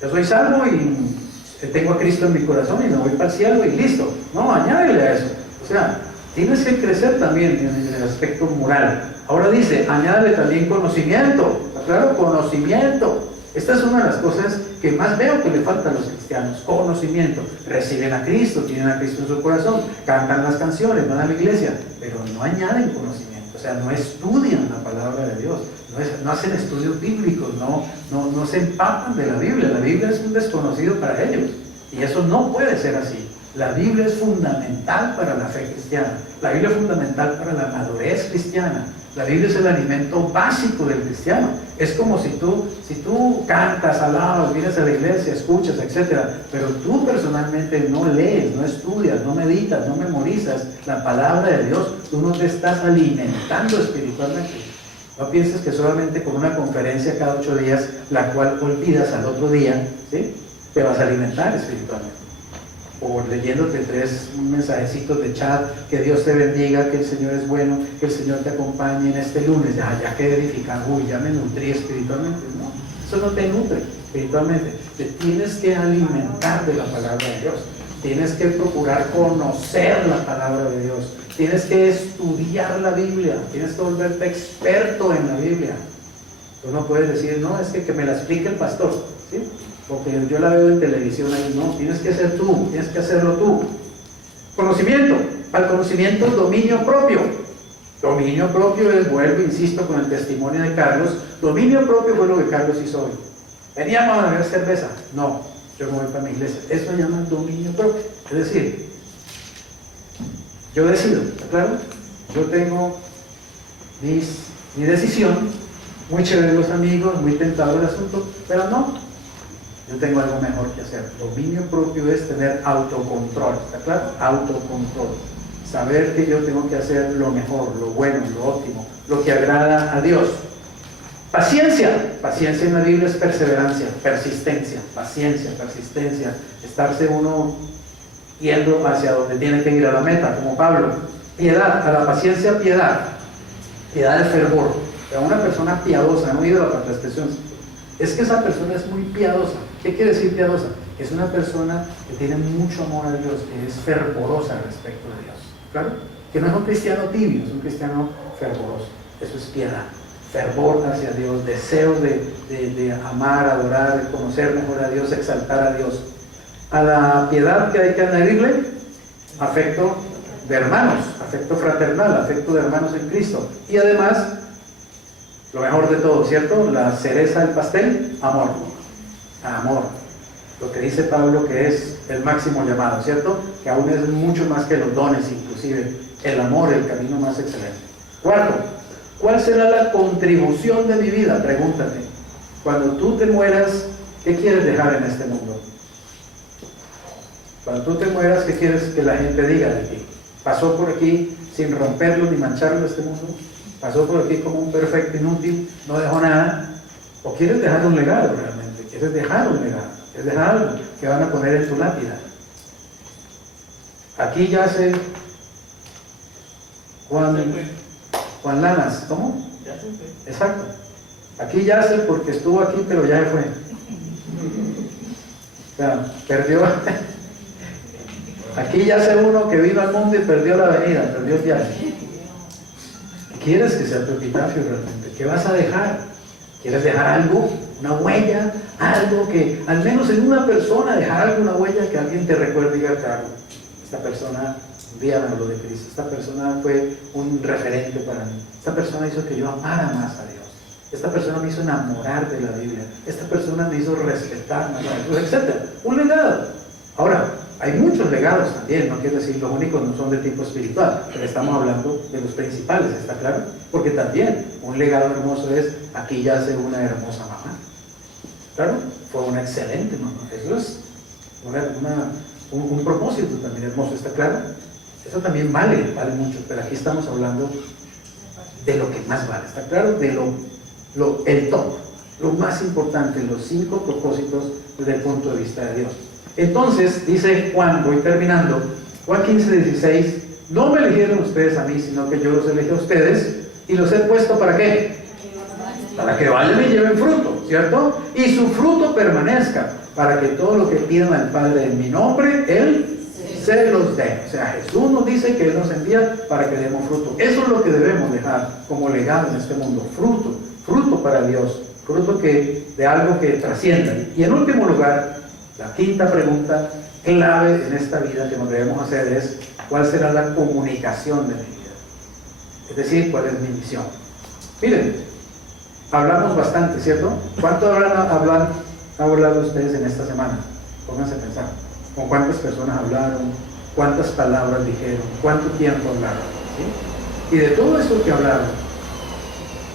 Yo soy salvo y tengo a Cristo en mi corazón y me voy para el cielo y listo. No, añádele a eso. O sea, tienes que crecer también en el aspecto moral. Ahora dice, añádele también conocimiento. Claro, conocimiento. Esta es una de las cosas que más veo que le faltan a los cristianos. Conocimiento. Reciben a Cristo, tienen a Cristo en su corazón, cantan las canciones, van a la iglesia, pero no añaden conocimiento. O sea, no estudian la palabra de Dios. No hacen estudios bíblicos, no se empapan de la Biblia. La Biblia es un desconocido para ellos y eso no puede ser así. La Biblia es fundamental para la fe cristiana, la Biblia es fundamental para la madurez cristiana, la Biblia es el alimento básico del cristiano. Es como si tú cantas, alabas, vienes a la iglesia, escuchas, etc., pero tú personalmente no lees, no estudias, no meditas, no memorizas la palabra de Dios, tú no te estás alimentando espiritualmente. No pienses que solamente con una conferencia cada 8 días, la cual olvidas al otro día, ¿sí?, te vas a alimentar espiritualmente. O leyéndote 3 mensajecitos de chat, que Dios te bendiga, que el Señor es bueno, que el Señor te acompañe en este lunes, ya quedé edificado, uy, ya me nutrí espiritualmente. No, eso no te nutre espiritualmente. Te tienes que alimentar de la palabra de Dios. Tienes que procurar conocer la palabra de Dios. Tienes que estudiar la Biblia. Tienes que volverte experto en la Biblia. Tú no puedes decir, no, es que me la explique el pastor, ¿sí? Porque yo la veo en televisión ahí. No, tienes que ser tú, tienes que hacerlo tú. Conocimiento. Al conocimiento, dominio propio. Dominio propio es, vuelvo, insisto, con el testimonio de Carlos. Dominio propio fue lo que Carlos hizo hoy. Veníamos a beber cerveza. No, yo me voy para mi iglesia. Eso se llama dominio propio. Es decir, yo decido, ¿está claro? Yo tengo mi decisión, muy chévere los amigos, muy tentado el asunto, pero no, yo tengo algo mejor que hacer. Dominio propio es tener autocontrol, ¿está claro? Autocontrol. Saber que yo tengo que hacer lo mejor, lo bueno, lo óptimo, lo que agrada a Dios. Paciencia. Paciencia en la Biblia es perseverancia, persistencia, paciencia, persistencia, estarse uno yendo hacia donde tiene que ir a la meta, como Pablo. Piedad, a la paciencia piedad, piedad de fervor. Pero una persona piadosa, no he oído la expresión, es que esa persona es muy piadosa. ¿Qué quiere decir piadosa? Es una persona que tiene mucho amor a Dios, que es fervorosa respecto a Dios. ¿Claro? Que no es un cristiano tibio, es un cristiano fervoroso. Eso es piedad. fervor hacia Dios, deseo de amar, adorar, conocer mejor a Dios, exaltar a Dios. A la piedad, que hay que añadirle? Afecto de hermanos, afecto fraternal, afecto de hermanos en Cristo. Y además, lo mejor de todo, ¿cierto? La cereza del pastel, amor. Amor. Lo que dice Pablo que es el máximo llamado, ¿cierto? Que aún es mucho más que los dones, inclusive. El amor, el camino más excelente. Cuarto, ¿cuál será la contribución de mi vida? Pregúntate. Cuando tú te mueras, ¿qué quieres dejar en este mundo? Cuando tú te mueras, ¿qué quieres que la gente diga de ti? ¿Pasó por aquí sin romperlo ni mancharlo este mundo? ¿Pasó por aquí como un perfecto inútil? ¿No dejó nada? ¿O quieres dejar un legado realmente? ¿Quieres dejar un legado? ¿Quieres dejar algo que van a poner en tu lápida? Aquí yace Juan Lanas. ¿Cómo? Ya se fue. Exacto. Aquí yace porque estuvo aquí, pero ya se fue. O sea, perdió. Aquí yace uno que vino al mundo y perdió la avenida, perdió el viaje. ¿Quieres que sea tu epitafio realmente? ¿Qué vas a dejar? ¿Quieres dejar algo? ¿Una huella? Algo que, al menos en una persona, dejar alguna huella que alguien te recuerde y diga, claro, esta persona un día me habló de Cristo, esta persona fue un referente para mí, esta persona hizo que yo amara más a Dios, esta persona me hizo enamorar de la Biblia, esta persona me hizo respetar más a Dios, etc. Un legado. Ahora, hay muchos legados también, no quiero decir los únicos no son de tipo espiritual, pero estamos hablando de los principales, ¿está claro? Porque también un legado hermoso es, aquí yace una hermosa mamá. Claro, fue una excelente mamá. Eso es un propósito también hermoso, ¿está claro? Eso también vale mucho, pero aquí estamos hablando de lo que más vale, ¿está claro? De el top, lo más importante, los 5 propósitos desde el punto de vista de Dios. Entonces, dice Juan, voy terminando, Juan 15:16, no me eligieron ustedes a mí, sino que yo los elegí a ustedes y los he puesto ¿para qué? Para que vayan y lleven fruto, ¿cierto? Y su fruto permanezca, para que todo lo que pidan al Padre en mi nombre, Él se los dé. O sea, Jesús nos dice que Él nos envía para que demos fruto. Eso es lo que debemos dejar como legado en este mundo, fruto para Dios, fruto de algo que trascienda. Y en último lugar, la quinta pregunta clave en esta vida que nos debemos hacer es, ¿cuál será la comunicación de mi vida? Es decir, ¿cuál es mi misión? Miren, hablamos bastante, ¿cierto? ¿Cuánto habrán hablado ustedes en esta semana? Pónganse a pensar. ¿Con cuántas personas hablaron? ¿Cuántas palabras dijeron? ¿Cuánto tiempo hablaron? ¿Sí? Y de todo eso que hablaron,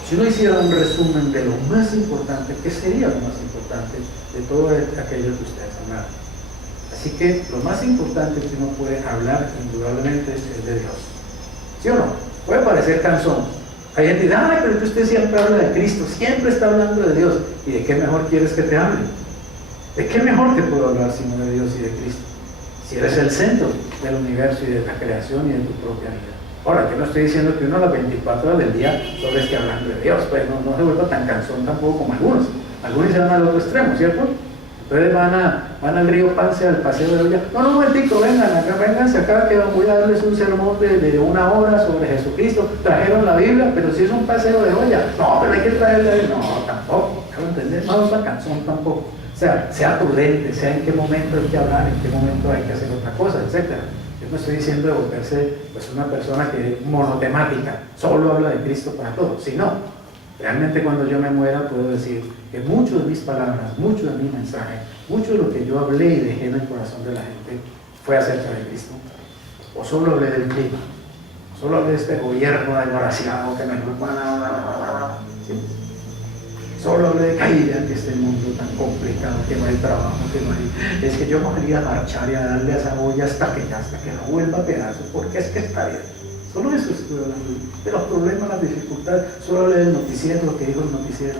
si uno hiciera un resumen de lo más importante, ¿qué sería lo más importante de todo aquello que ustedes hablaron? Así que lo más importante que uno puede hablar, indudablemente, es de Dios. ¿Sí o no? Puede parecer cansón. Hay gente que dice, ay, pero usted siempre habla de Cristo, siempre está hablando de Dios. ¿Y de qué mejor quieres que te hable? ¿De qué mejor te puedo hablar sino de Dios y de Cristo? Si eres el centro del universo y de la creación y de tu propia vida. Ahora, yo no estoy diciendo que uno a las 24 horas del día solo esté hablando de Dios, pues no se vuelva tan cansón tampoco como algunos. Algunos se van al otro extremo, ¿cierto? Entonces van al río Pance, al paseo de olla. No, un momentito, vénganse acá que voy a darles un sermón de 1 hora sobre Jesucristo. Trajeron la Biblia, pero si es un paseo de olla. No, pero hay que traerla. No, tampoco. ¿No entendés? No es una canción tampoco. O sea prudente, sea en qué momento hay que hablar, en qué momento hay que hacer otra cosa, etc. Yo no estoy diciendo de volverse pues, una persona que es monotemática, solo habla de Cristo para todo, sino realmente cuando yo me muera puedo decir que mucho de mis palabras, mucho de mi mensaje, mucho de lo que yo hablé y dejé en el corazón de la gente fue acerca de Cristo. O solo hablé del clima, solo hablé de este gobierno desgraciado que me ¿sí? Solo hablé de caída que este mundo tan complicado, que no hay trabajo, que no hay... Es que yo me quería marchar y a darle a esa olla hasta que no vuelva a pedazos, porque es que está bien. Solo eso estoy hablando, de los problemas, las dificultades. Solo hablé del noticiero, lo que dijo el noticiero,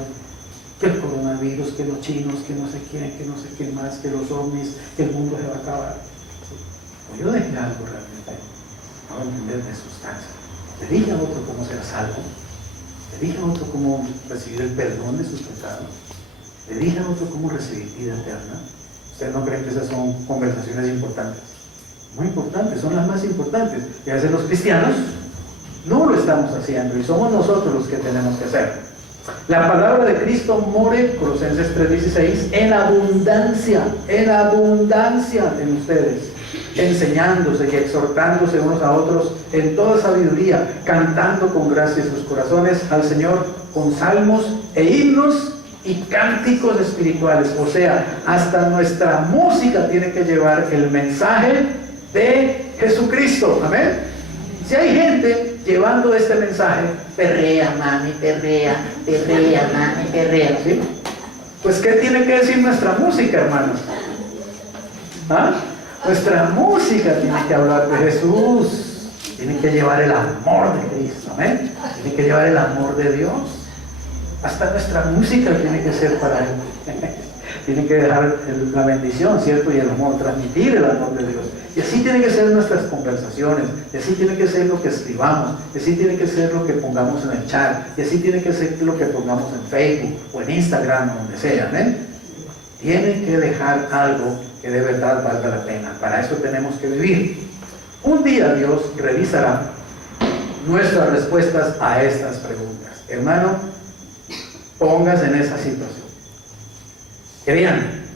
que el coronavirus, que los chinos, que no sé quién, que no sé quién más, que los ovnis, que el mundo se va a acabar. Pues yo dejé algo realmente, no entender de sustancia. Le dije a otro cómo ser salvo, le dije a otro cómo recibir el perdón de sus pecados, le dije a otro cómo recibir vida eterna. ¿Ustedes no creen que esas son conversaciones importantes? Muy importantes, son las más importantes. Y a veces los cristianos no lo estamos haciendo y somos nosotros los que tenemos que hacer. La palabra de Cristo more, Colosenses 3:16, en abundancia en ustedes, enseñándose y exhortándose unos a otros en toda sabiduría, cantando con gracia en sus corazones al Señor con salmos e himnos y cánticos espirituales. O sea, hasta nuestra música tiene que llevar el mensaje de Jesucristo. Amén. Si hay gente llevando este mensaje, perrea, mami, perrea, mami, perrea, ¿sí? Pues, ¿qué tiene que decir nuestra música, hermanos? ¿Ah? Nuestra música tiene que hablar de Jesús, tiene que llevar el amor de Cristo, ¿eh? Tiene que llevar el amor de Dios. Hasta nuestra música tiene que ser para Él. Tiene que dejar la bendición, ¿cierto? Y el amor, transmitir el amor de Dios. Y así tienen que ser nuestras conversaciones, y así tiene que ser lo que escribamos, y así tiene que ser lo que pongamos en el chat, y así tiene que ser lo que pongamos en Facebook, o en Instagram, o donde sea, ¿eh? Tiene que dejar algo que de verdad valga la pena. Para eso tenemos que vivir. Un día Dios revisará nuestras respuestas a estas preguntas. Hermano, póngase en esa situación. Créanme,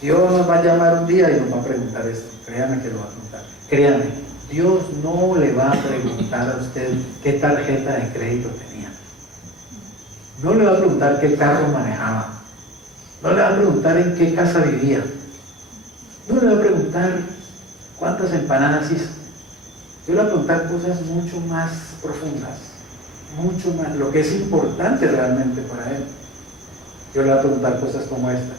Dios nos va a llamar un día y nos va a preguntar esto. Créanme que lo va a preguntar. Créanme, Dios no le va a preguntar a usted qué tarjeta de crédito tenía. No le va a preguntar qué carro manejaba. No le va a preguntar en qué casa vivía. No le va a preguntar cuántas empanadas hizo. Yo le voy a preguntar cosas mucho más profundas, mucho más, lo que es importante realmente para Él. Yo le voy a preguntar cosas como estas.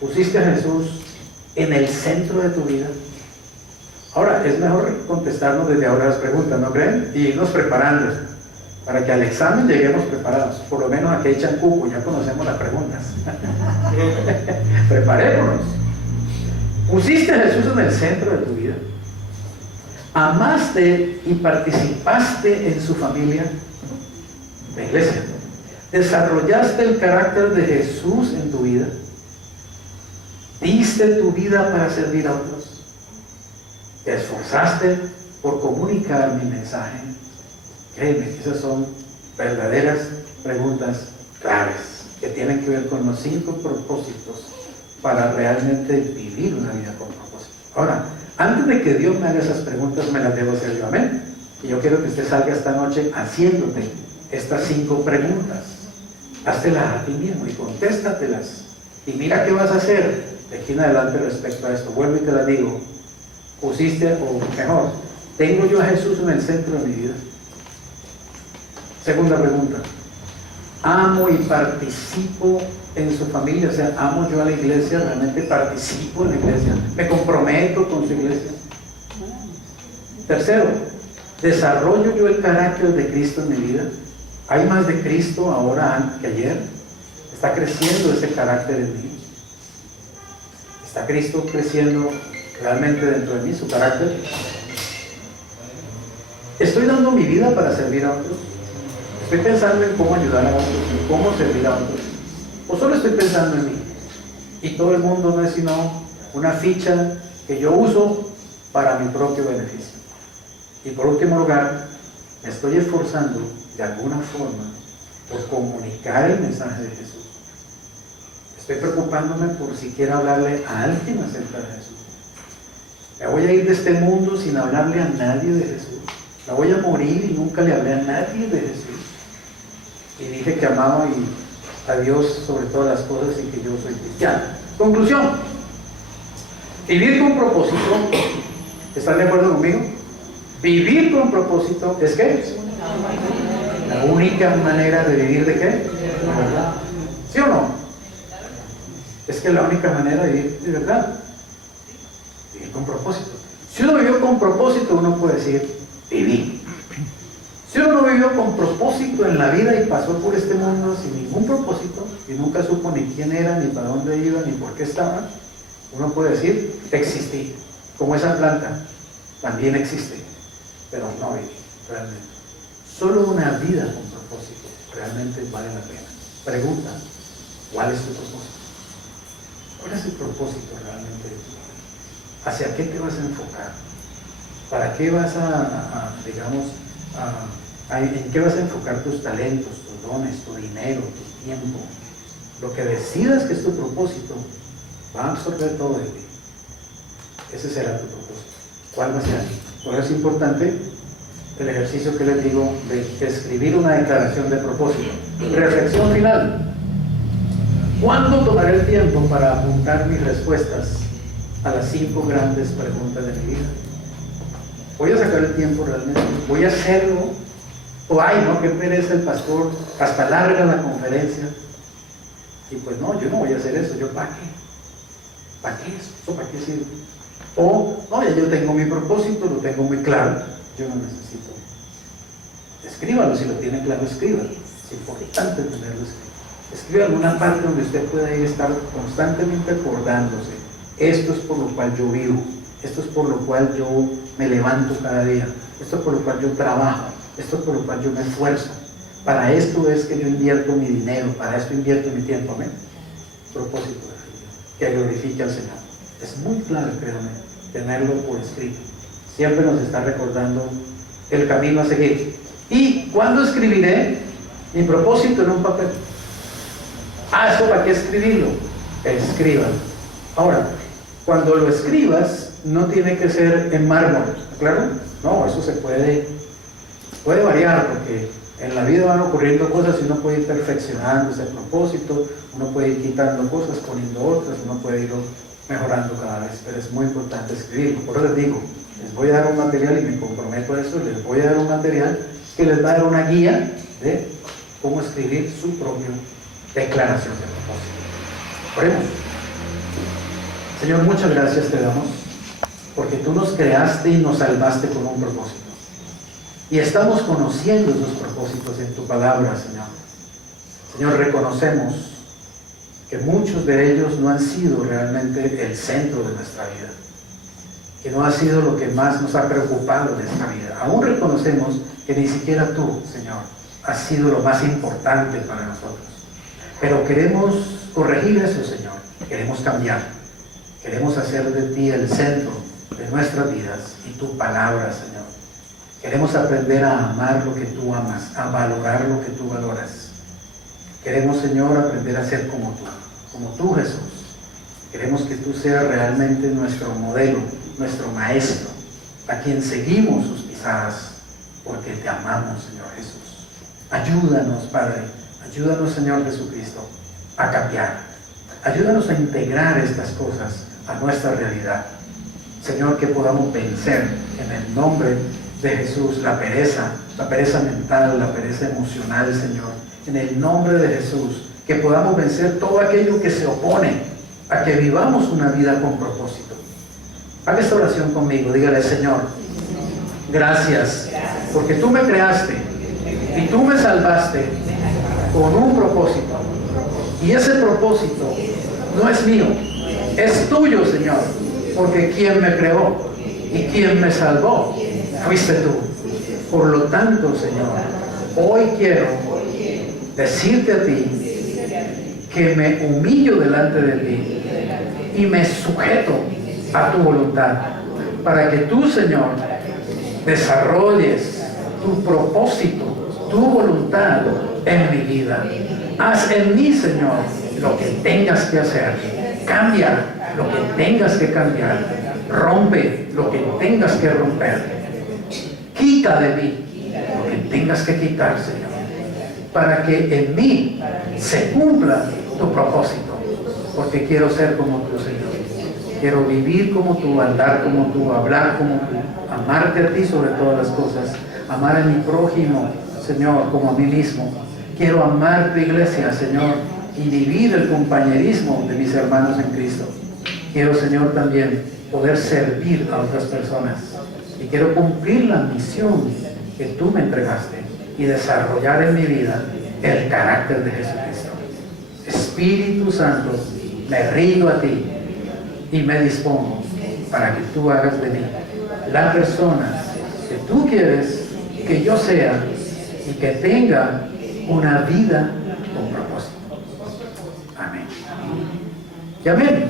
¿Pusiste a Jesús en el centro de tu vida? Ahora, es mejor contestarnos desde ahora las preguntas, ¿no creen? Y irnos preparando para que al examen lleguemos preparados. Por lo menos a que echan cupo, ya conocemos las preguntas. Preparémonos. ¿Pusiste a Jesús en el centro de tu vida? ¿Amaste y participaste en su familia? La iglesia. ¿Desarrollaste el carácter de Jesús en tu vida? ¿Diste tu vida para servir a otros? ¿Te esforzaste por comunicar mi mensaje? Créeme, esas son verdaderas preguntas claves que tienen que ver con los 5 propósitos para realmente vivir una vida con propósito. Ahora, antes de que Dios me haga esas preguntas, me las debo hacer yo, amén. Y yo quiero que usted salga esta noche haciéndote estas 5 preguntas. Háztelas a ti mismo y contéstatelas. Y mira qué vas a hacer de aquí en adelante respecto a esto. Vuelvo y te las digo. Pusiste, o mejor, ¿tengo yo a Jesús en el centro de mi vida? Segunda pregunta. ¿Amo y participo en su familia? O sea, ¿amo yo a la iglesia? ¿Realmente participo en la iglesia? ¿Me comprometo con su iglesia? Tercero, ¿desarrollo yo el carácter de Cristo en mi vida? ¿Hay más de Cristo ahora que ayer? ¿Está creciendo ese carácter en mí? ¿Está Cristo creciendo realmente dentro de mí, su carácter? ¿Estoy dando mi vida para servir a otros? ¿Estoy pensando en cómo ayudar a otros, en cómo servir a otros? ¿O solo estoy pensando en mí? Y todo el mundo no es sino una ficha que yo uso para mi propio beneficio. Y por último lugar, me estoy esforzando de alguna forma por comunicar el mensaje de Jesús. Estoy preocupándome por siquiera hablarle a alguien acerca de Jesús. Me voy a ir de este mundo sin hablarle a nadie de Jesús. Me voy a morir y nunca le hablé a nadie de Jesús. Y dije que amaba a Dios sobre todas las cosas y que yo soy cristiano. Conclusión. Vivir con propósito. ¿Están de acuerdo conmigo? Vivir con propósito es ¿qué? La única manera de vivir ¿de qué? ¿De verdad? ¿Sí o no? Es que la única manera de vivir de verdad. Vivir con propósito. Si uno vivió con propósito, uno puede decir, viví. Si uno no vivió con propósito en la vida y pasó por este mundo sin ningún propósito y nunca supo ni quién era, ni para dónde iba, ni por qué estaba, uno puede decir, existí. Como esa planta, también existe, pero no viví realmente. Solo una vida con propósito realmente vale la pena. Pregunta, ¿cuál es tu propósito? ¿Cuál es el propósito realmente de tu vida? ¿Hacia qué te vas a enfocar? ¿Para qué vas en qué vas a enfocar tus talentos, tus tus dones, tu dinero, tu tiempo, lo que decidas que es tu propósito, va a absorber todo de ti. Ese será tu propósito. ¿Cuál va a ser? Por eso es importante el ejercicio que les digo de escribir una declaración de propósito. Reflexión final. ¿Cuándo tomaré el tiempo para apuntar mis respuestas a las 5 grandes preguntas de mi vida? ¿Voy a sacar el tiempo realmente? ¿Voy a hacerlo? O ay, no, qué pereza el pastor, hasta larga la conferencia. Y pues no, yo no voy a hacer eso. ¿Yo para qué? ¿Para qué eso? ¿Para qué sirve? O, no, ya yo tengo mi propósito, lo tengo muy claro, yo no necesito. Escríbalo, si lo tiene claro, escríbalo. Es importante tenerlo escrito. Escriba en una parte donde usted pueda ir estar constantemente acordándose. Esto es por lo cual yo vivo, esto es por lo cual yo me levanto cada día, esto es por lo cual yo trabajo, esto es por lo cual yo me esfuerzo. Para esto es que yo invierto mi dinero, para esto invierto mi tiempo. ¿Amén? Propósito de vida, que glorifique al Señor. Es muy claro, créanme, tenerlo por escrito. Siempre nos está recordando el camino a seguir. ¿Y cuándo escribiré mi propósito en un papel? ¿Esto para qué escribirlo? Escríbalo. Ahora, cuando lo escribas, no tiene que ser en mármol, ¿claro? No, eso se puede variar, porque en la vida van ocurriendo cosas y uno puede ir perfeccionando ese propósito, uno puede ir quitando cosas, poniendo otras, uno puede ir mejorando cada vez, pero es muy importante escribirlo. Por eso les digo, les voy a dar un material y me comprometo a eso, les voy a dar un material que les va a dar una guía de cómo escribir su propia declaración de propósito. Oremos. Señor, muchas gracias te damos, porque tú nos creaste y nos salvaste con un propósito. Y estamos conociendo esos propósitos en tu palabra, Señor. Señor, reconocemos que muchos de ellos no han sido realmente el centro de nuestra vida, que no ha sido lo que más nos ha preocupado en esta vida. Aún reconocemos que ni siquiera tú, Señor, has sido lo más importante para nosotros. Pero queremos corregir eso, Señor. Queremos cambiar. Queremos hacer de ti el centro de nuestras vidas y tu palabra, Señor. Queremos aprender a amar lo que tú amas, a valorar lo que tú valoras. Queremos, Señor, aprender a ser como tú, Jesús. Queremos que tú seas realmente nuestro modelo, nuestro maestro, a quien seguimos sus pisadas, porque te amamos, Señor Jesús. Ayúdanos, Padre, ayúdanos, Señor Jesucristo, a cambiar. Ayúdanos a integrar estas cosas a nuestra realidad. Señor, que podamos vencer en el nombre de Jesús la pereza mental, la pereza emocional, Señor. En el nombre de Jesús, que podamos vencer todo aquello que se opone a que vivamos una vida con propósito. Haga esta oración conmigo, dígale: Señor, gracias, porque tú me creaste y tú me salvaste con un propósito. Y ese propósito no es mío, es tuyo, Señor, porque quien me creó y quien me salvó fuiste tú. Por lo tanto, Señor, hoy quiero decirte a ti que me humillo delante de ti y me sujeto a tu voluntad, para que tú, Señor, desarrolles tu propósito, tu voluntad en mi vida. Haz en mí, Señor, lo que tengas que hacer. Cambia lo que tengas que cambiar. Rompe lo que tengas que romper. Quita de mí lo que tengas que quitar, Señor, para que en mí se cumpla tu propósito, porque quiero ser como tú, Señor. Quiero vivir como tú, andar como tú, hablar como tú, amarte a ti sobre todas las cosas, amar a mi prójimo, Señor, como a mí mismo. Quiero amar tu iglesia, Señor, y vivir el compañerismo de mis hermanos en Cristo. Quiero, Señor, también poder servir a otras personas. Y quiero cumplir la misión que tú me entregaste y desarrollar en mi vida el carácter de Jesucristo. Espíritu Santo, me rindo a ti y me dispongo para que tú hagas de mí la persona que tú quieres que yo sea y que tenga una vida con propósito. Amén. Y amén.